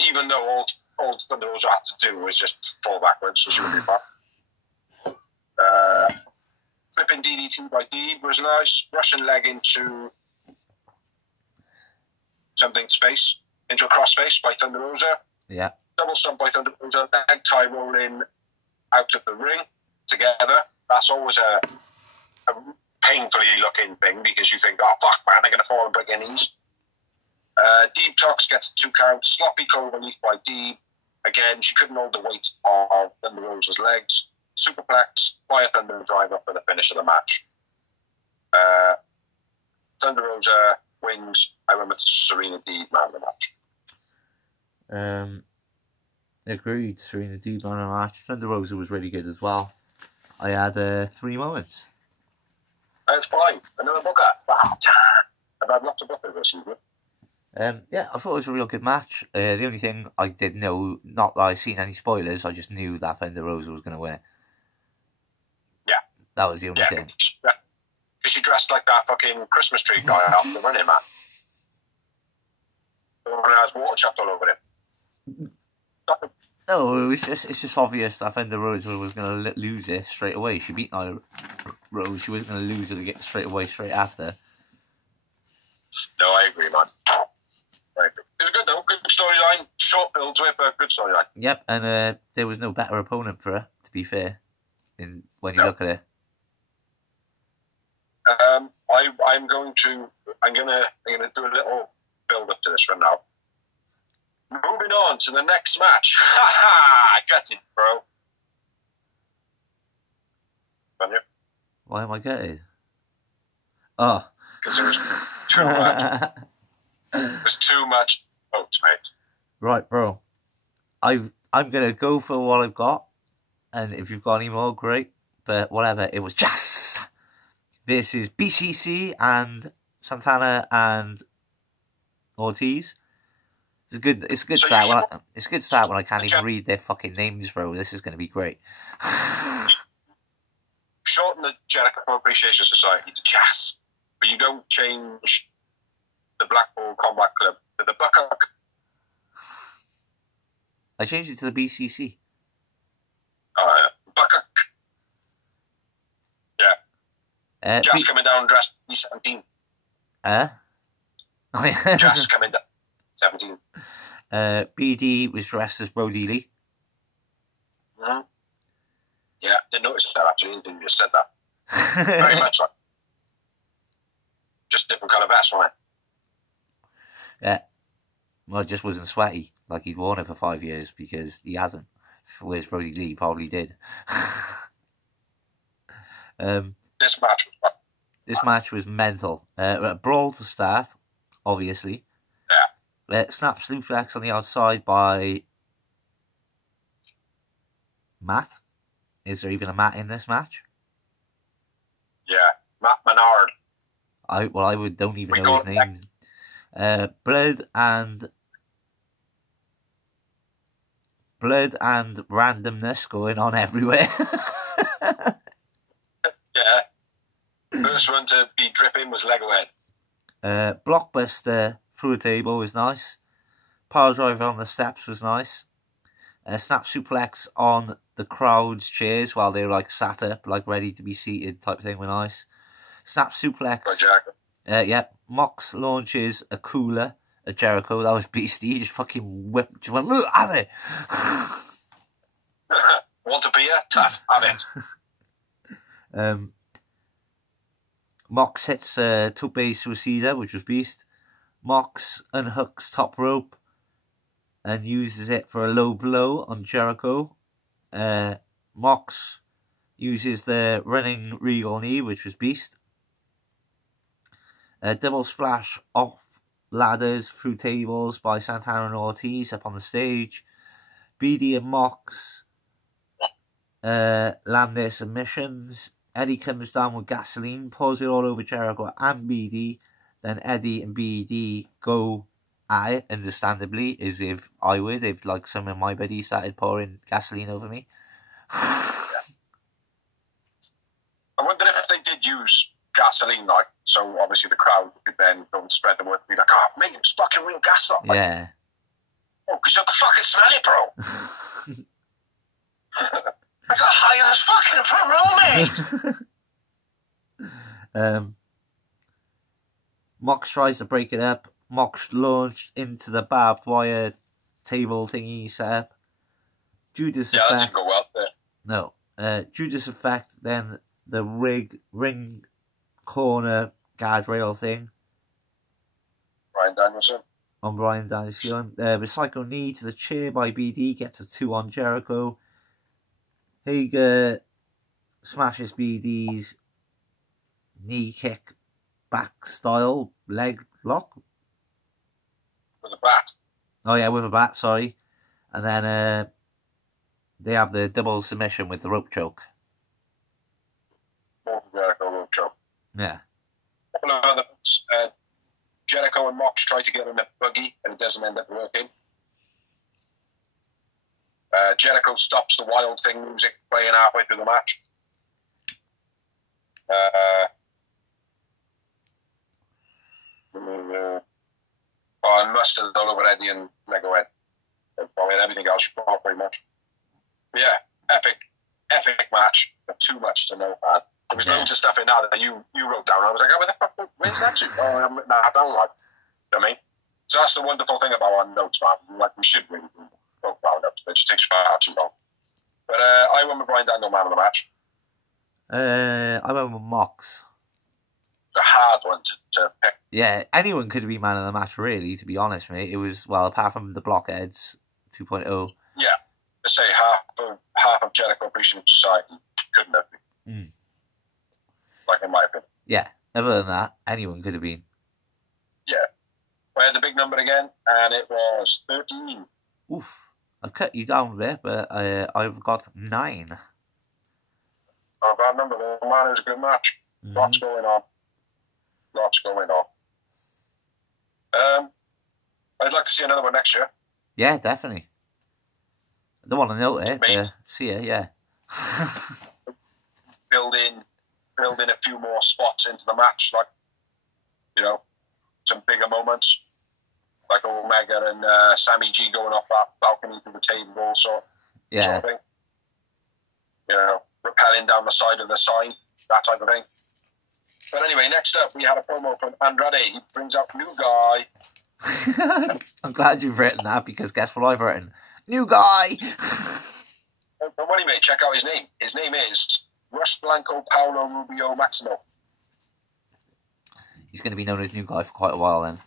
Even though all Thunder Rosa had to do was just fall backwards, so she would be back. Flipping DDT by Deeb was nice. Russian leg into into a crossface by Thunder Rosa. Yeah. Double stomp by Thunder Rosa. Leg tie rolling out of the ring together. That's always a painfully looking thing because you think, oh fuck man, they're going to fall and break their knees. Deeb Tox gets 2 counts. Sloppy cold relief by Deeb. Again, she couldn't hold the weight of Thunder Rosa's legs. Superplex, Fire Thunder driver for the finish of the match. Thunder Rosa wins. I went with Serena Deeb man of the match. Agreed. Serena Deeb man of the match. Thunder Rosa was really good as well. I had 3 moments. It's fine. Another booker. I've had lots of bookers this season. Yeah, I thought it was a real good match. The only thing I did know, not that I've seen any spoilers, I just knew that Thunder Rosa was going to win. Yeah. That was the only thing. Because she dressed like that fucking Christmas tree guy off the running man. The one who has water chucked all over him. No, it's just obvious that Thunder Rosa was going to lose it straight away. She beat Nyla Rose. She wasn't going to lose it straight away, straight after. No, I agree, man. It was good though. Good storyline. Short build to it, but good storyline. Yep, and there was no better opponent for her, to be fair, when you look at it. I'm gonna do a little build up to this one now. Moving on to the next match. Ha ha! I got it, bro. Can you? Why am I getting? Oh. Because there was too much. There's too much votes, mate. Right, bro. I'm gonna go for what I've got, and if you've got any more, great. But whatever, it was just. This is BCC and Santana and Ortiz. It's a good start. It's a good start when I can't even read their fucking names, bro. This is going to be great. Shorten the Jericho Appreciation Society to JAS, but you don't change the Blackpool Combat Club to the Buckok. I changed it to the BCC. Buckok. Yeah. JAS coming down dressed B17. JAS coming down 17. BD was dressed as Brody Lee. Mm-hmm. Yeah, didn't notice that actually until you just said that. Very much like. Just different colour vest, wasn't it? Yeah. Well, it just wasn't sweaty like he'd worn it for 5 years because he hasn't. Whereas Brody Lee probably did. This match was mental. A brawl to start, obviously. Yeah. Snap suplex on the outside by Matt. Is there even a Matt in this match? Yeah, Matt Menard. I don't even know his name. Blood and randomness going on everywhere. Yeah. First one to be dripping was Lego Head. Blockbuster through a table was nice. Power driver on the steps was nice. Snap suplex on the crowd's chairs while they were like sat up, like ready to be seated type thing was nice. Snap suplex. Yeah. Mox launches a cooler at Jericho. That was beastie. He just fucking whipped. Just went, look, have it. Want a beer? Tough. Have it. Mox hits Tope Suicida, which was beast. Mox unhooks top rope and uses it for a low blow on Jericho. Mox uses the running regal knee, which was beast. Double splash off ladders through tables by Santana and Ortiz up on the stage. BD and Mox land their submissions. Eddie comes down with gasoline, pours it all over Jericho and BD. Then Eddie and BD go at it, understandably, as if I would, if like some of my buddies started pouring gasoline over me. I wonder if they did use gasoline, like, so obviously the crowd could then go and spread the word and be like, oh, mate, it's fucking real gas. Like, yeah. Oh, because you can fucking smell it, bro. I got high as fucking front row, mate. Mox tries to break it up. Mox launched into the barbed wire table thingy set up. Judas effect. That didn't go well there. No. Judas effect, then the ring corner guardrail thing. Bryan Danielson. On Bryan Danielson. Recycle knee to the chair by BD, gets a 2 on Jericho. Hager smashes BD's knee kick back style leg lock. With a bat. Oh yeah, with a bat, sorry. And then they have the double submission with the rope choke. Jericho rope choke. Yeah. Couple of other Jericho and Mox try to get in a buggy and it doesn't end up working. Jericho stops the Wild Thing music playing halfway through the match. And mustard all over Eddie and Lego Ed. Probably everything else you bought pretty much. But yeah, epic match, but too much to know. There was loads of stuff in there that you wrote down. I was like, oh, is that too? Oh, I'm written that down, like, you know what I mean? So that's the wonderful thing about our notes, man. Like, we should really talk about it. It just takes far too long. But I went with Bryan Daniel man of the match. I went with Mox. A hard one to pick. Yeah, anyone could be man of the match, really, to be honest, mate. It was, well, apart from the Blockheads 2.0. Yeah. Let's say half of Jericho Appreciation Society couldn't have been. Mm. Like, in my opinion. Yeah, other than that, anyone could have been. Yeah. We had the big number again, and it was 13. Oof. I've cut you down a bit, but I've got 9. Not a bad number, though. Man, it was a good match. Mm-hmm. Lots going on. I'd like to see another one next year. Yeah, definitely. I don't want to note it, but see it, yeah. build in a few more spots into the match, like, you know, some bigger moments, like Omega and Sammy G going off that balcony through the table, sort of thing. You know, rappelling down the side of the sign, that type of thing. But anyway, next up, we had a promo from Andrade. He brings out New Guy. I'm glad you've written that, because guess what I've written? New Guy! But what do you mean? Check out his name. His name is Rush Blanco Paolo Rubio Maximo. He's going to be known as New Guy for quite a while then.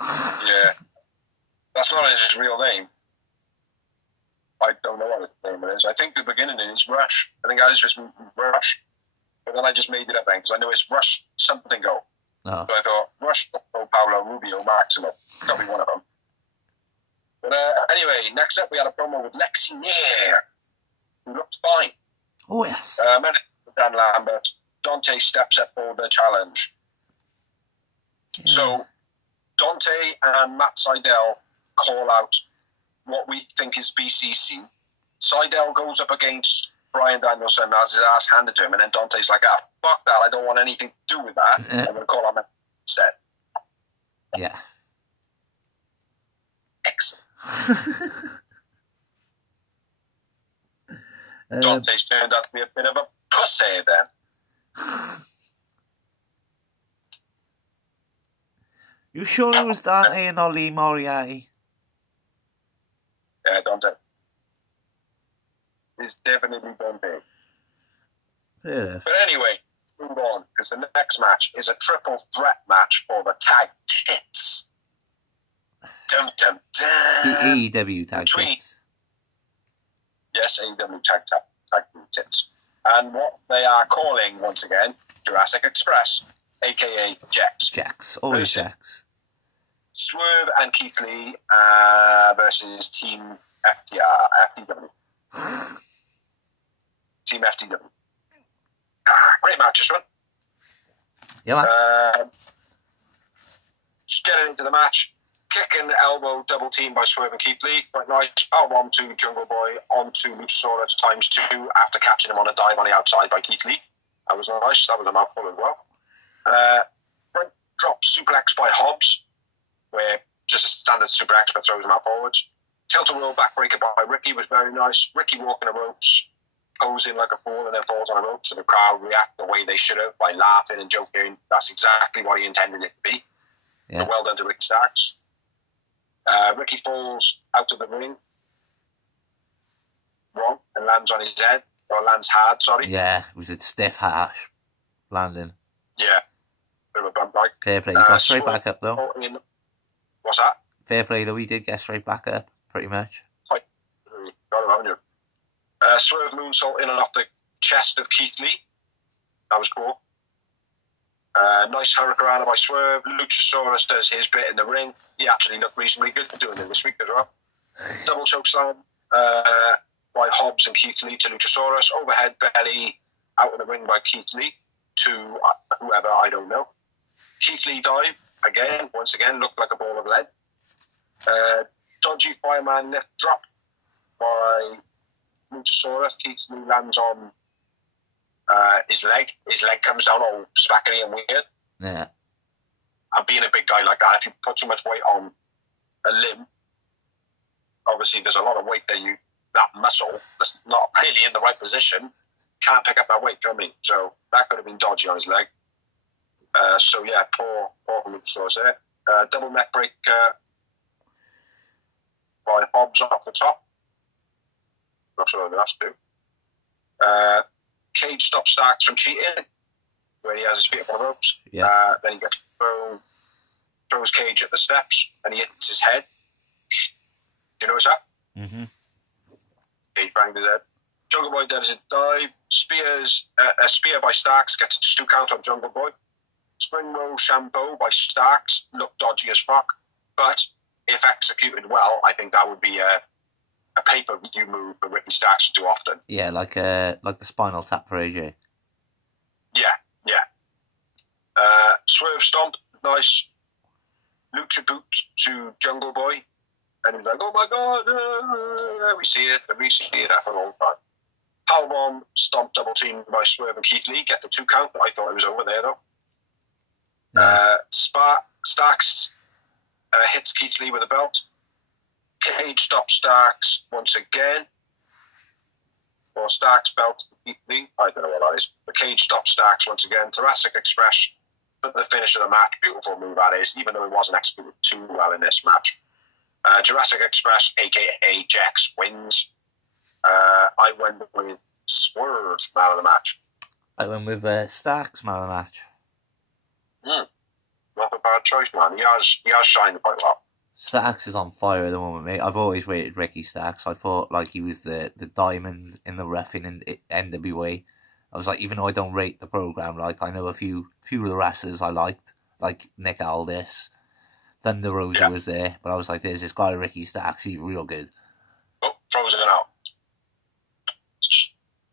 Yeah. That's not his real name. I don't know what his name is. I think the beginning is Rush. I think that is just Rush. But then I just made it up then, because I know it's Rush something go. Oh. So I thought, Rush Blanco Paolo Rubio Maximo. Got to be one of them. But anyway, next up we had a promo with Lexi Nair, who looks fine. Oh, yes. Dan Lambert. Dante steps up for the challenge. Yeah. So, Dante and Matt Sydal call out what we think is BCC. Sydal goes up against Bryan Danielson, has his ass handed to him, and then Dante's like, fuck that, I don't want anything to do with that. I'm going to call him instead. Yeah. Excellent. Dante's turned out to be a bit of a pussy then. You sure it was Dante and Ollie Moriarty? Yeah, Dante. It's definitely Dante. Yeah. But anyway, let's move on, because the next match is a triple threat match for the tag tits. Dum dum dum. The AEW tag tits. Yes, AEW tag tits. And what they are calling, once again, Jurassic Express, a.k.a. Jax. Jax. Always Jax. Swerve and Keith Lee versus Team FTW. Team FTW. Great match, this one. Yeah, man. Just getting into the match. Kick and elbow double team by Swerve and Keith Lee. Quite nice. Powerbomb to Jungle Boy onto Luchasaurus ×2 after catching him on a dive on the outside by Keith Lee. That was nice. That was a mouthful as well. Front drop suplex by Hobbs, where just a standard suplex but throws him out forwards. Tilt-a-whirl backbreaker by Ricky was very nice. Ricky walking the ropes, posing like a fool, and then falls on a rope, so the crowd react the way they should have by laughing and joking. That's exactly what he intended it to be. Yeah. So well done to Ricky Starks. Ricky falls out of the ring wrong and lands on his head, or lands hard, sorry. Yeah, it was a stiff, harsh landing. Yeah, bit of a bump like. Fair play, he got straight back up though. What's that? Fair play though, he did get straight back up, pretty much. Got him, haven't you? Swerve moonsault in and off the chest of Keith Lee. That was cool. Nice hurricanrana by Swerve. Luchasaurus does his bit in the ring. He actually looked reasonably good doing it this week as well. Double choke slam by Hobbs and Keith Lee to Luchasaurus. Overhead belly out of the ring by Keith Lee to whoever, I don't know. Keith Lee dive again, once again, looked like a ball of lead. Dodgy fireman left drop by Luchasaurus. Keith Lee lands on his leg. His leg comes down all spackety and weird. Yeah. And being a big guy like that, if you put too much weight on a limb, obviously there's a lot of weight there. That muscle that's not really in the right position can't pick up that weight, do you know what I mean? So that could have been dodgy on his leg. So yeah, poor from the source there. Double neck break by Hobbs off the top. Not sure what that's do. Cage stops Starks from cheating, where he has his feet up on the ropes. Yeah. Then he gets throws Cage at the steps, and he hits his head. Do you notice that? Mm-hmm. Cage banged his head. Jungle Boy does a dive. A spear by Starks gets a 2 count on Jungle Boy. Spring Roll Shampoo by Starks looked dodgy as fuck, but if executed well, I think that would be a pay-per-view move for Ricky Starks to do often. Yeah, like the spinal tap for AJ. Yeah. Swerve Stomp, nice lucha boot to Jungle Boy, and he's like, "Oh my god!" We see it happen all the time. Powerbomb Stomp double team by Swerve and Keith Lee get the 2 count. I thought it was over there though. Yeah. Starks hits Keith Lee with a belt. Cage stops Starks once again. Or Starks belt to Keith Lee. I don't know what that is. The Cage stops Starks once again. Thoracic Express for the finish of the match. Beautiful move that is, even though it wasn't executed too well in this match. Jurassic Express, aka Jax, wins. I went with Swerve man of the match. I went with Starks man of the match. Not a bad choice, man. He has shined quite well. Starks is on fire at the moment, mate. Of rated Ricky Starks. I thought like he was the diamond in the rough in NWA. I was like, even though I don't rate the program, like I know a few of the wrestlers I liked, like Nick Aldis, Thunder Rosa was there, but I was like, there's this guy Ricky Starks. He's real good. Oh, frozen out.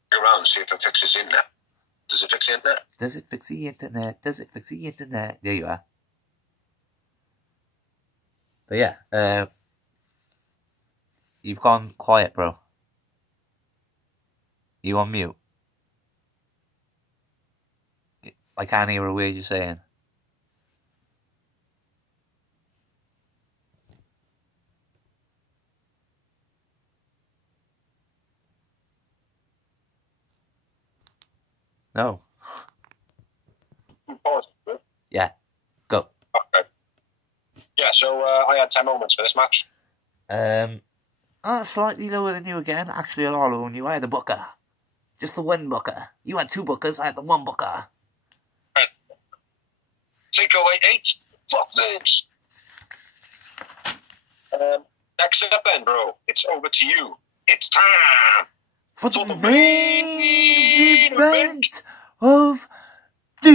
Go around and see if it fixes the internet. Does it fix the internet? Does it fix the internet? Does it fix the internet? There you are. But yeah, you've gone quiet, bro. You on mute? I can't hear a word you're saying. No. Pause. Yeah. Go. Okay. Yeah, so I had 10 moments for this match. Slightly lower than you again. Actually, a lot lower than you. I had a booker. Just the one booker. You had 2 bookers. I had the 1 booker. Take away 8. Fuck this. Next up then, bro. It's over to you. It's time for the main event of the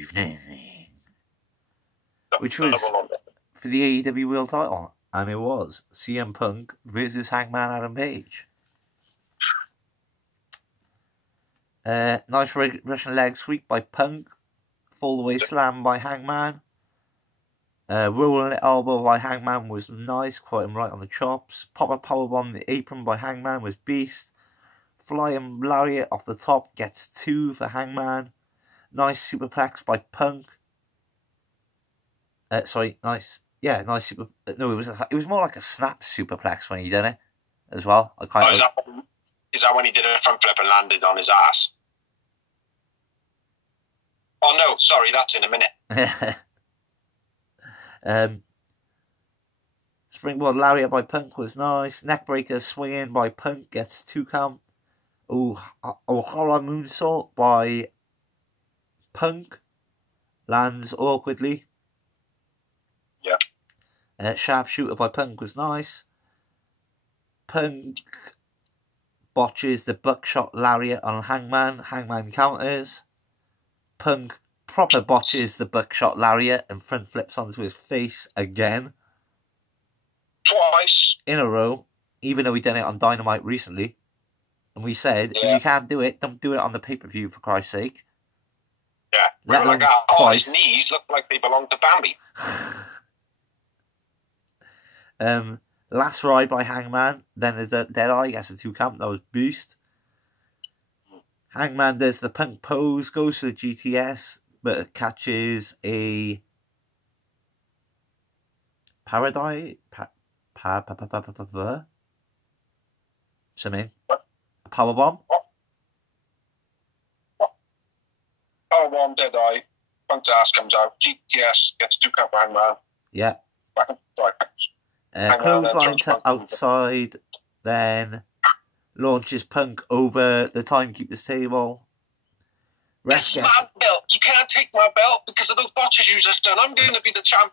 evening. Which was for the AEW World title. And it was CM Punk versus Hangman Adam Page. Nice Russian leg sweep by Punk. Fall away slam by Hangman. Rolling elbow by Hangman was nice. Caught him right on the chops. Pop-up powerbomb the apron by Hangman was beast. Flying lariat off the top gets 2 for Hangman. Nice superplex by Punk. Nice. Yeah, nice super. No, it was more like a snap superplex when he did it as well. Is that when he did a front flip and landed on his ass? Oh no, sorry, that's in a minute. Springboard lariat by Punk was nice. Neckbreaker swinging by Punk gets 2 count. Horror moonsault by Punk lands awkwardly. Yeah. Sharpshooter by Punk was nice. Punk botches the buckshot lariat on Hangman. Hangman counters. Punk proper botches the buckshot lariat and front flips onto his face again. Twice. In a row, even though he did it on Dynamite recently. And we said, if you can't do it, don't do it on the pay-per-view, for Christ's sake. Yeah. Let like, his knees look like they belong to Bambi. Last ride by Hangman, then the Deadeye gets a 2 count, that was boost. Hangman does the Punk pose, goes for the GTS, but catches a Paradise something. A powerbomb. Powerbomb one, dead eye. Punk's ass comes out. GTS gets 2 count for Hangman. Yeah. Back up, right. Clothesline to outside, then launches Punk over the timekeeper's table. This is my belt. You can't take my belt because of those botches you just done. I'm going to be the champ.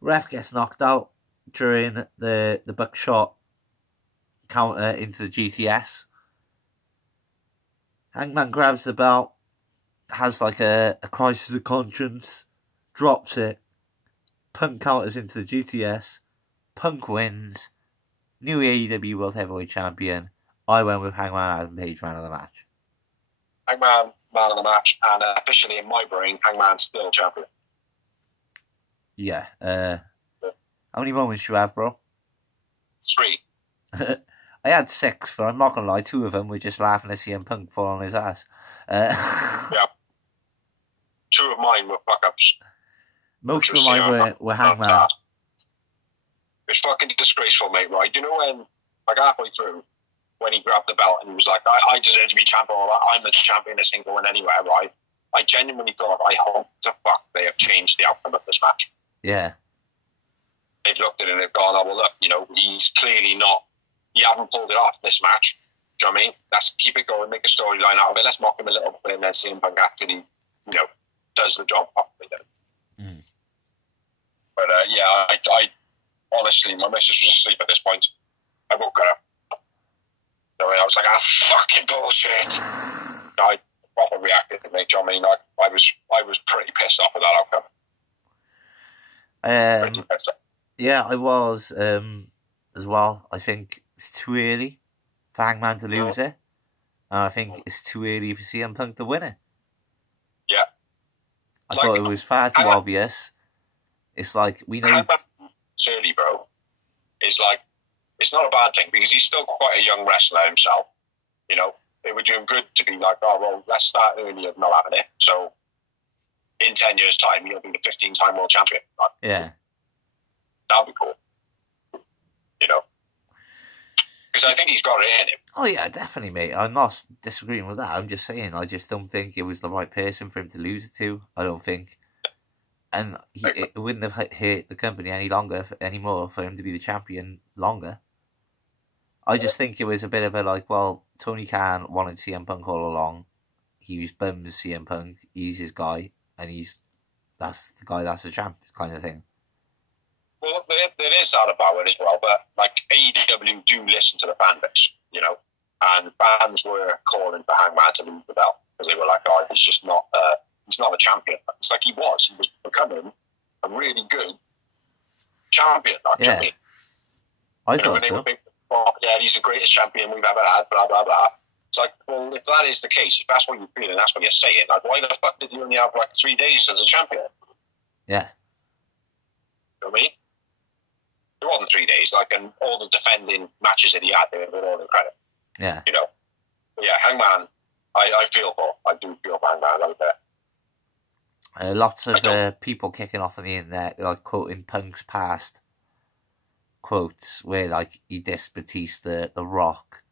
Ref gets knocked out during the buckshot counter into the GTS. Hangman grabs the belt, has like a crisis of conscience, drops it. Punk counters into the GTS. Punk wins. New AEW World Heavyweight Champion. I went with Hangman Adam Page, man of the match. Hangman, man of the match, and officially in my brain, Hangman's still champion. Yeah. How many moments do you have, bro? 3. I had 6, but I'm not gonna lie, 2 of them were just laughing at CM Punk fall on his ass. Yeah. 2 of mine were fuck-ups. Most of mine were Hangman. It's fucking disgraceful, mate, right? You know when, like halfway through, when he grabbed the belt and he was like, I deserve to be champion, or I'm the champion, this ain't going anywhere, right? I genuinely thought, I hope to fuck they have changed the outcome of this match. Yeah. They've looked at it and they've gone, oh, well, look, you know, he's clearly not, you haven't pulled it off this match. Do you know what I mean? Let's keep it going, make a storyline out of it, let's mock him a little bit, and then see him actually, you know, does the job properly then. Mm. But, yeah, I honestly, my missus was asleep at this point. I woke her up. I mean, I was like, fucking bullshit. I proper reacted, mate. Do you know what I mean? Like, I was pretty pissed off with that outcome. Yeah, I was as well. I think it's too early for Hangman to lose it. And I think it's too early for CM Punk to win it. Yeah. I thought it was far too obvious. It's like, we know... It's early, bro. It's like, it's not a bad thing because he's still quite a young wrestler himself. You know, it would do him good to be like, oh, well, let's start early of not having it. So, in 10 years' time, he'll be the 15-time world champion. Like, yeah. That'd be cool. You know? Because I think he's got it in him. Oh, yeah, definitely, mate. I'm not disagreeing with that. I'm just saying, I just don't think it was the right person for him to lose it to. I don't think. And it wouldn't have hurt the company anymore for him to be the champion longer. I just think it was a bit of a like, well, Tony Khan wanted CM Punk all along. He was bummed with CM Punk. He's his guy, and that's the guy that's the champ kind of thing. Well, there is that about it as well, but like AEW do listen to the fan base, you know, and fans were calling for Hangman to lose the belt because they were like, oh, he's not a champion. It's like he was becoming a really good champion. Yeah. I thought so. Yeah, he's the greatest champion we've ever had, blah, blah, blah. It's like, well, if that is the case, if that's what you're feeling, that's what you're saying, like, why the fuck did you only have, like, 3 days as a champion? Yeah. You know what I mean? It wasn't 3 days, like, and all the defending matches that he had, they were all in credit. Yeah. You know? But yeah, Hangman, I do feel for Hangman a little bit. Lots of people kicking off on the internet, like, quoting Punk's past quotes where like he dissed Batista, The Rock,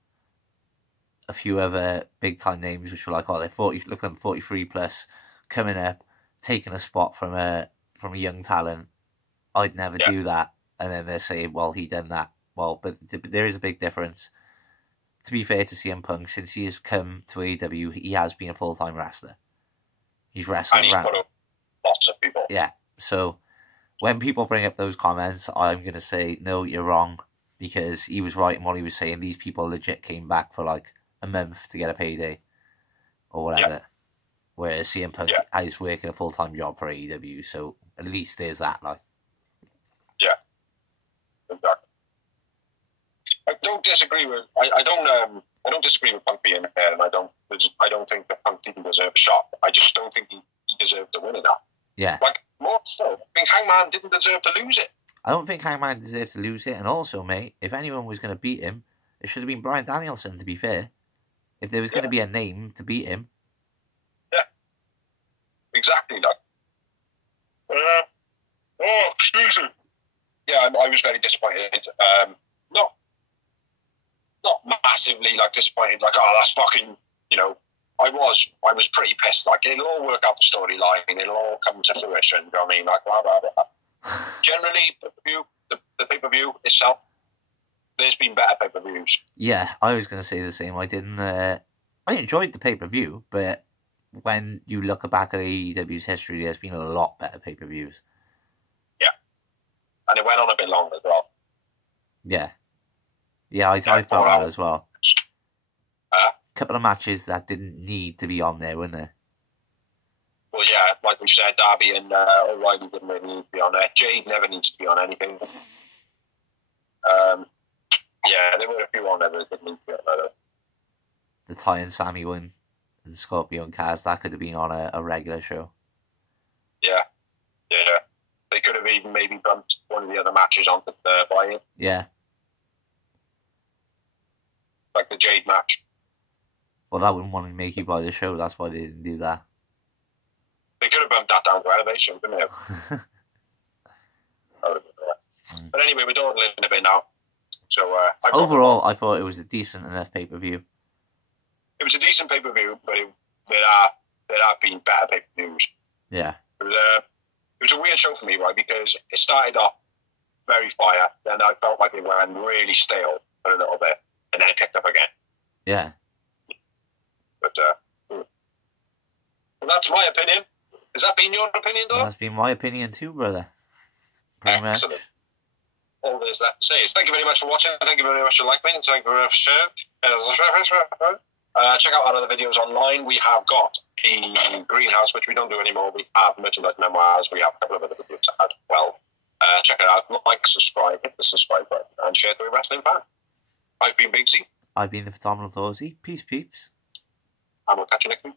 a few other big time names which were like, oh, they're 40, look at them, 43 plus, coming up, taking a spot from a young talent. I'd never do that. And then they're saying, well, he done that. Well, but there is a big difference. To be fair to CM Punk, since he has come to AEW, he has been a full time wrestler. He's wrestled and he's around. Put up lots of people. Yeah, so when people bring up those comments, I'm going to say, no, you're wrong, because he was right in what he was saying. These people legit came back for like a month to get a payday or whatever. Yeah. Whereas CM Punk is working a full-time job for AEW, so at least there's that. Like, yeah, exactly. I don't disagree with. I don't disagree with Punk being there, and I don't think that Punk didn't deserve a shot. I just don't think he deserved to win enough. Yeah. Like, more so, I think Hangman didn't deserve to lose it. I don't think Hangman deserved to lose it. And also, mate, if anyone was going to beat him, it should have been Bryan Danielson, to be fair. If there was going to be a name to beat him. Yeah. Exactly, like. Excuse me. Yeah, I was very disappointed. Not massively, like, disappointed, like, oh, that's fucking, you know, I was pretty pissed. Like, it'll all work out the storyline, it'll all come to fruition. You know what I mean? Like, blah, blah, blah. Generally, the pay-per-view itself, there's been better pay-per-views. Yeah, I was going to say the same. I enjoyed the pay-per-view, but when you look back at AEW's history, there's been a lot better pay-per-views. Yeah. And it went on a bit long as well. Yeah. Yeah, I thought that as well. Couple of matches that didn't need to be on there, weren't there? Well, yeah, like we said, Darby and O'Reilly didn't really need to be on there. Jade never needs to be on anything. Yeah, there were a few on there that didn't need to be on there. The Ty and Sammy win and Scorpio and Kaz, that could have been on a regular show. Yeah. They could have even maybe bumped one of the other matches onto the buy-in. Yeah. Like the Jade match. Well, that wouldn't want to make you buy the show, that's why they didn't do that. They could have bumped that down to Elevation, couldn't they? But anyway, we're dawdling a bit now. So overall, I thought it was a decent enough pay-per-view. It was a decent pay-per-view, but there have been better pay-per-views. Yeah. It was a weird show for me, right? Because it started off very fire, then I felt like it went really stale for a little bit, and then it picked up again. Yeah. But well, that's my opinion. Has that been your opinion, though? That's been my opinion too, brother. Pretty Excellent. much. All there's that to say is thank you very much for watching. Thank you very much for liking. Thank you very much for sharing. Check out our other videos online. We have got the Greenhouse, which we don't do anymore. We have merchandise memoirs. We have a couple of other videos as well. Check it out. Like, subscribe, hit the subscribe button, and share to a wrestling fan. I've been Big Z. I've been the Phenomenal Dorsey. Peace, peeps. And we'll catch you next week.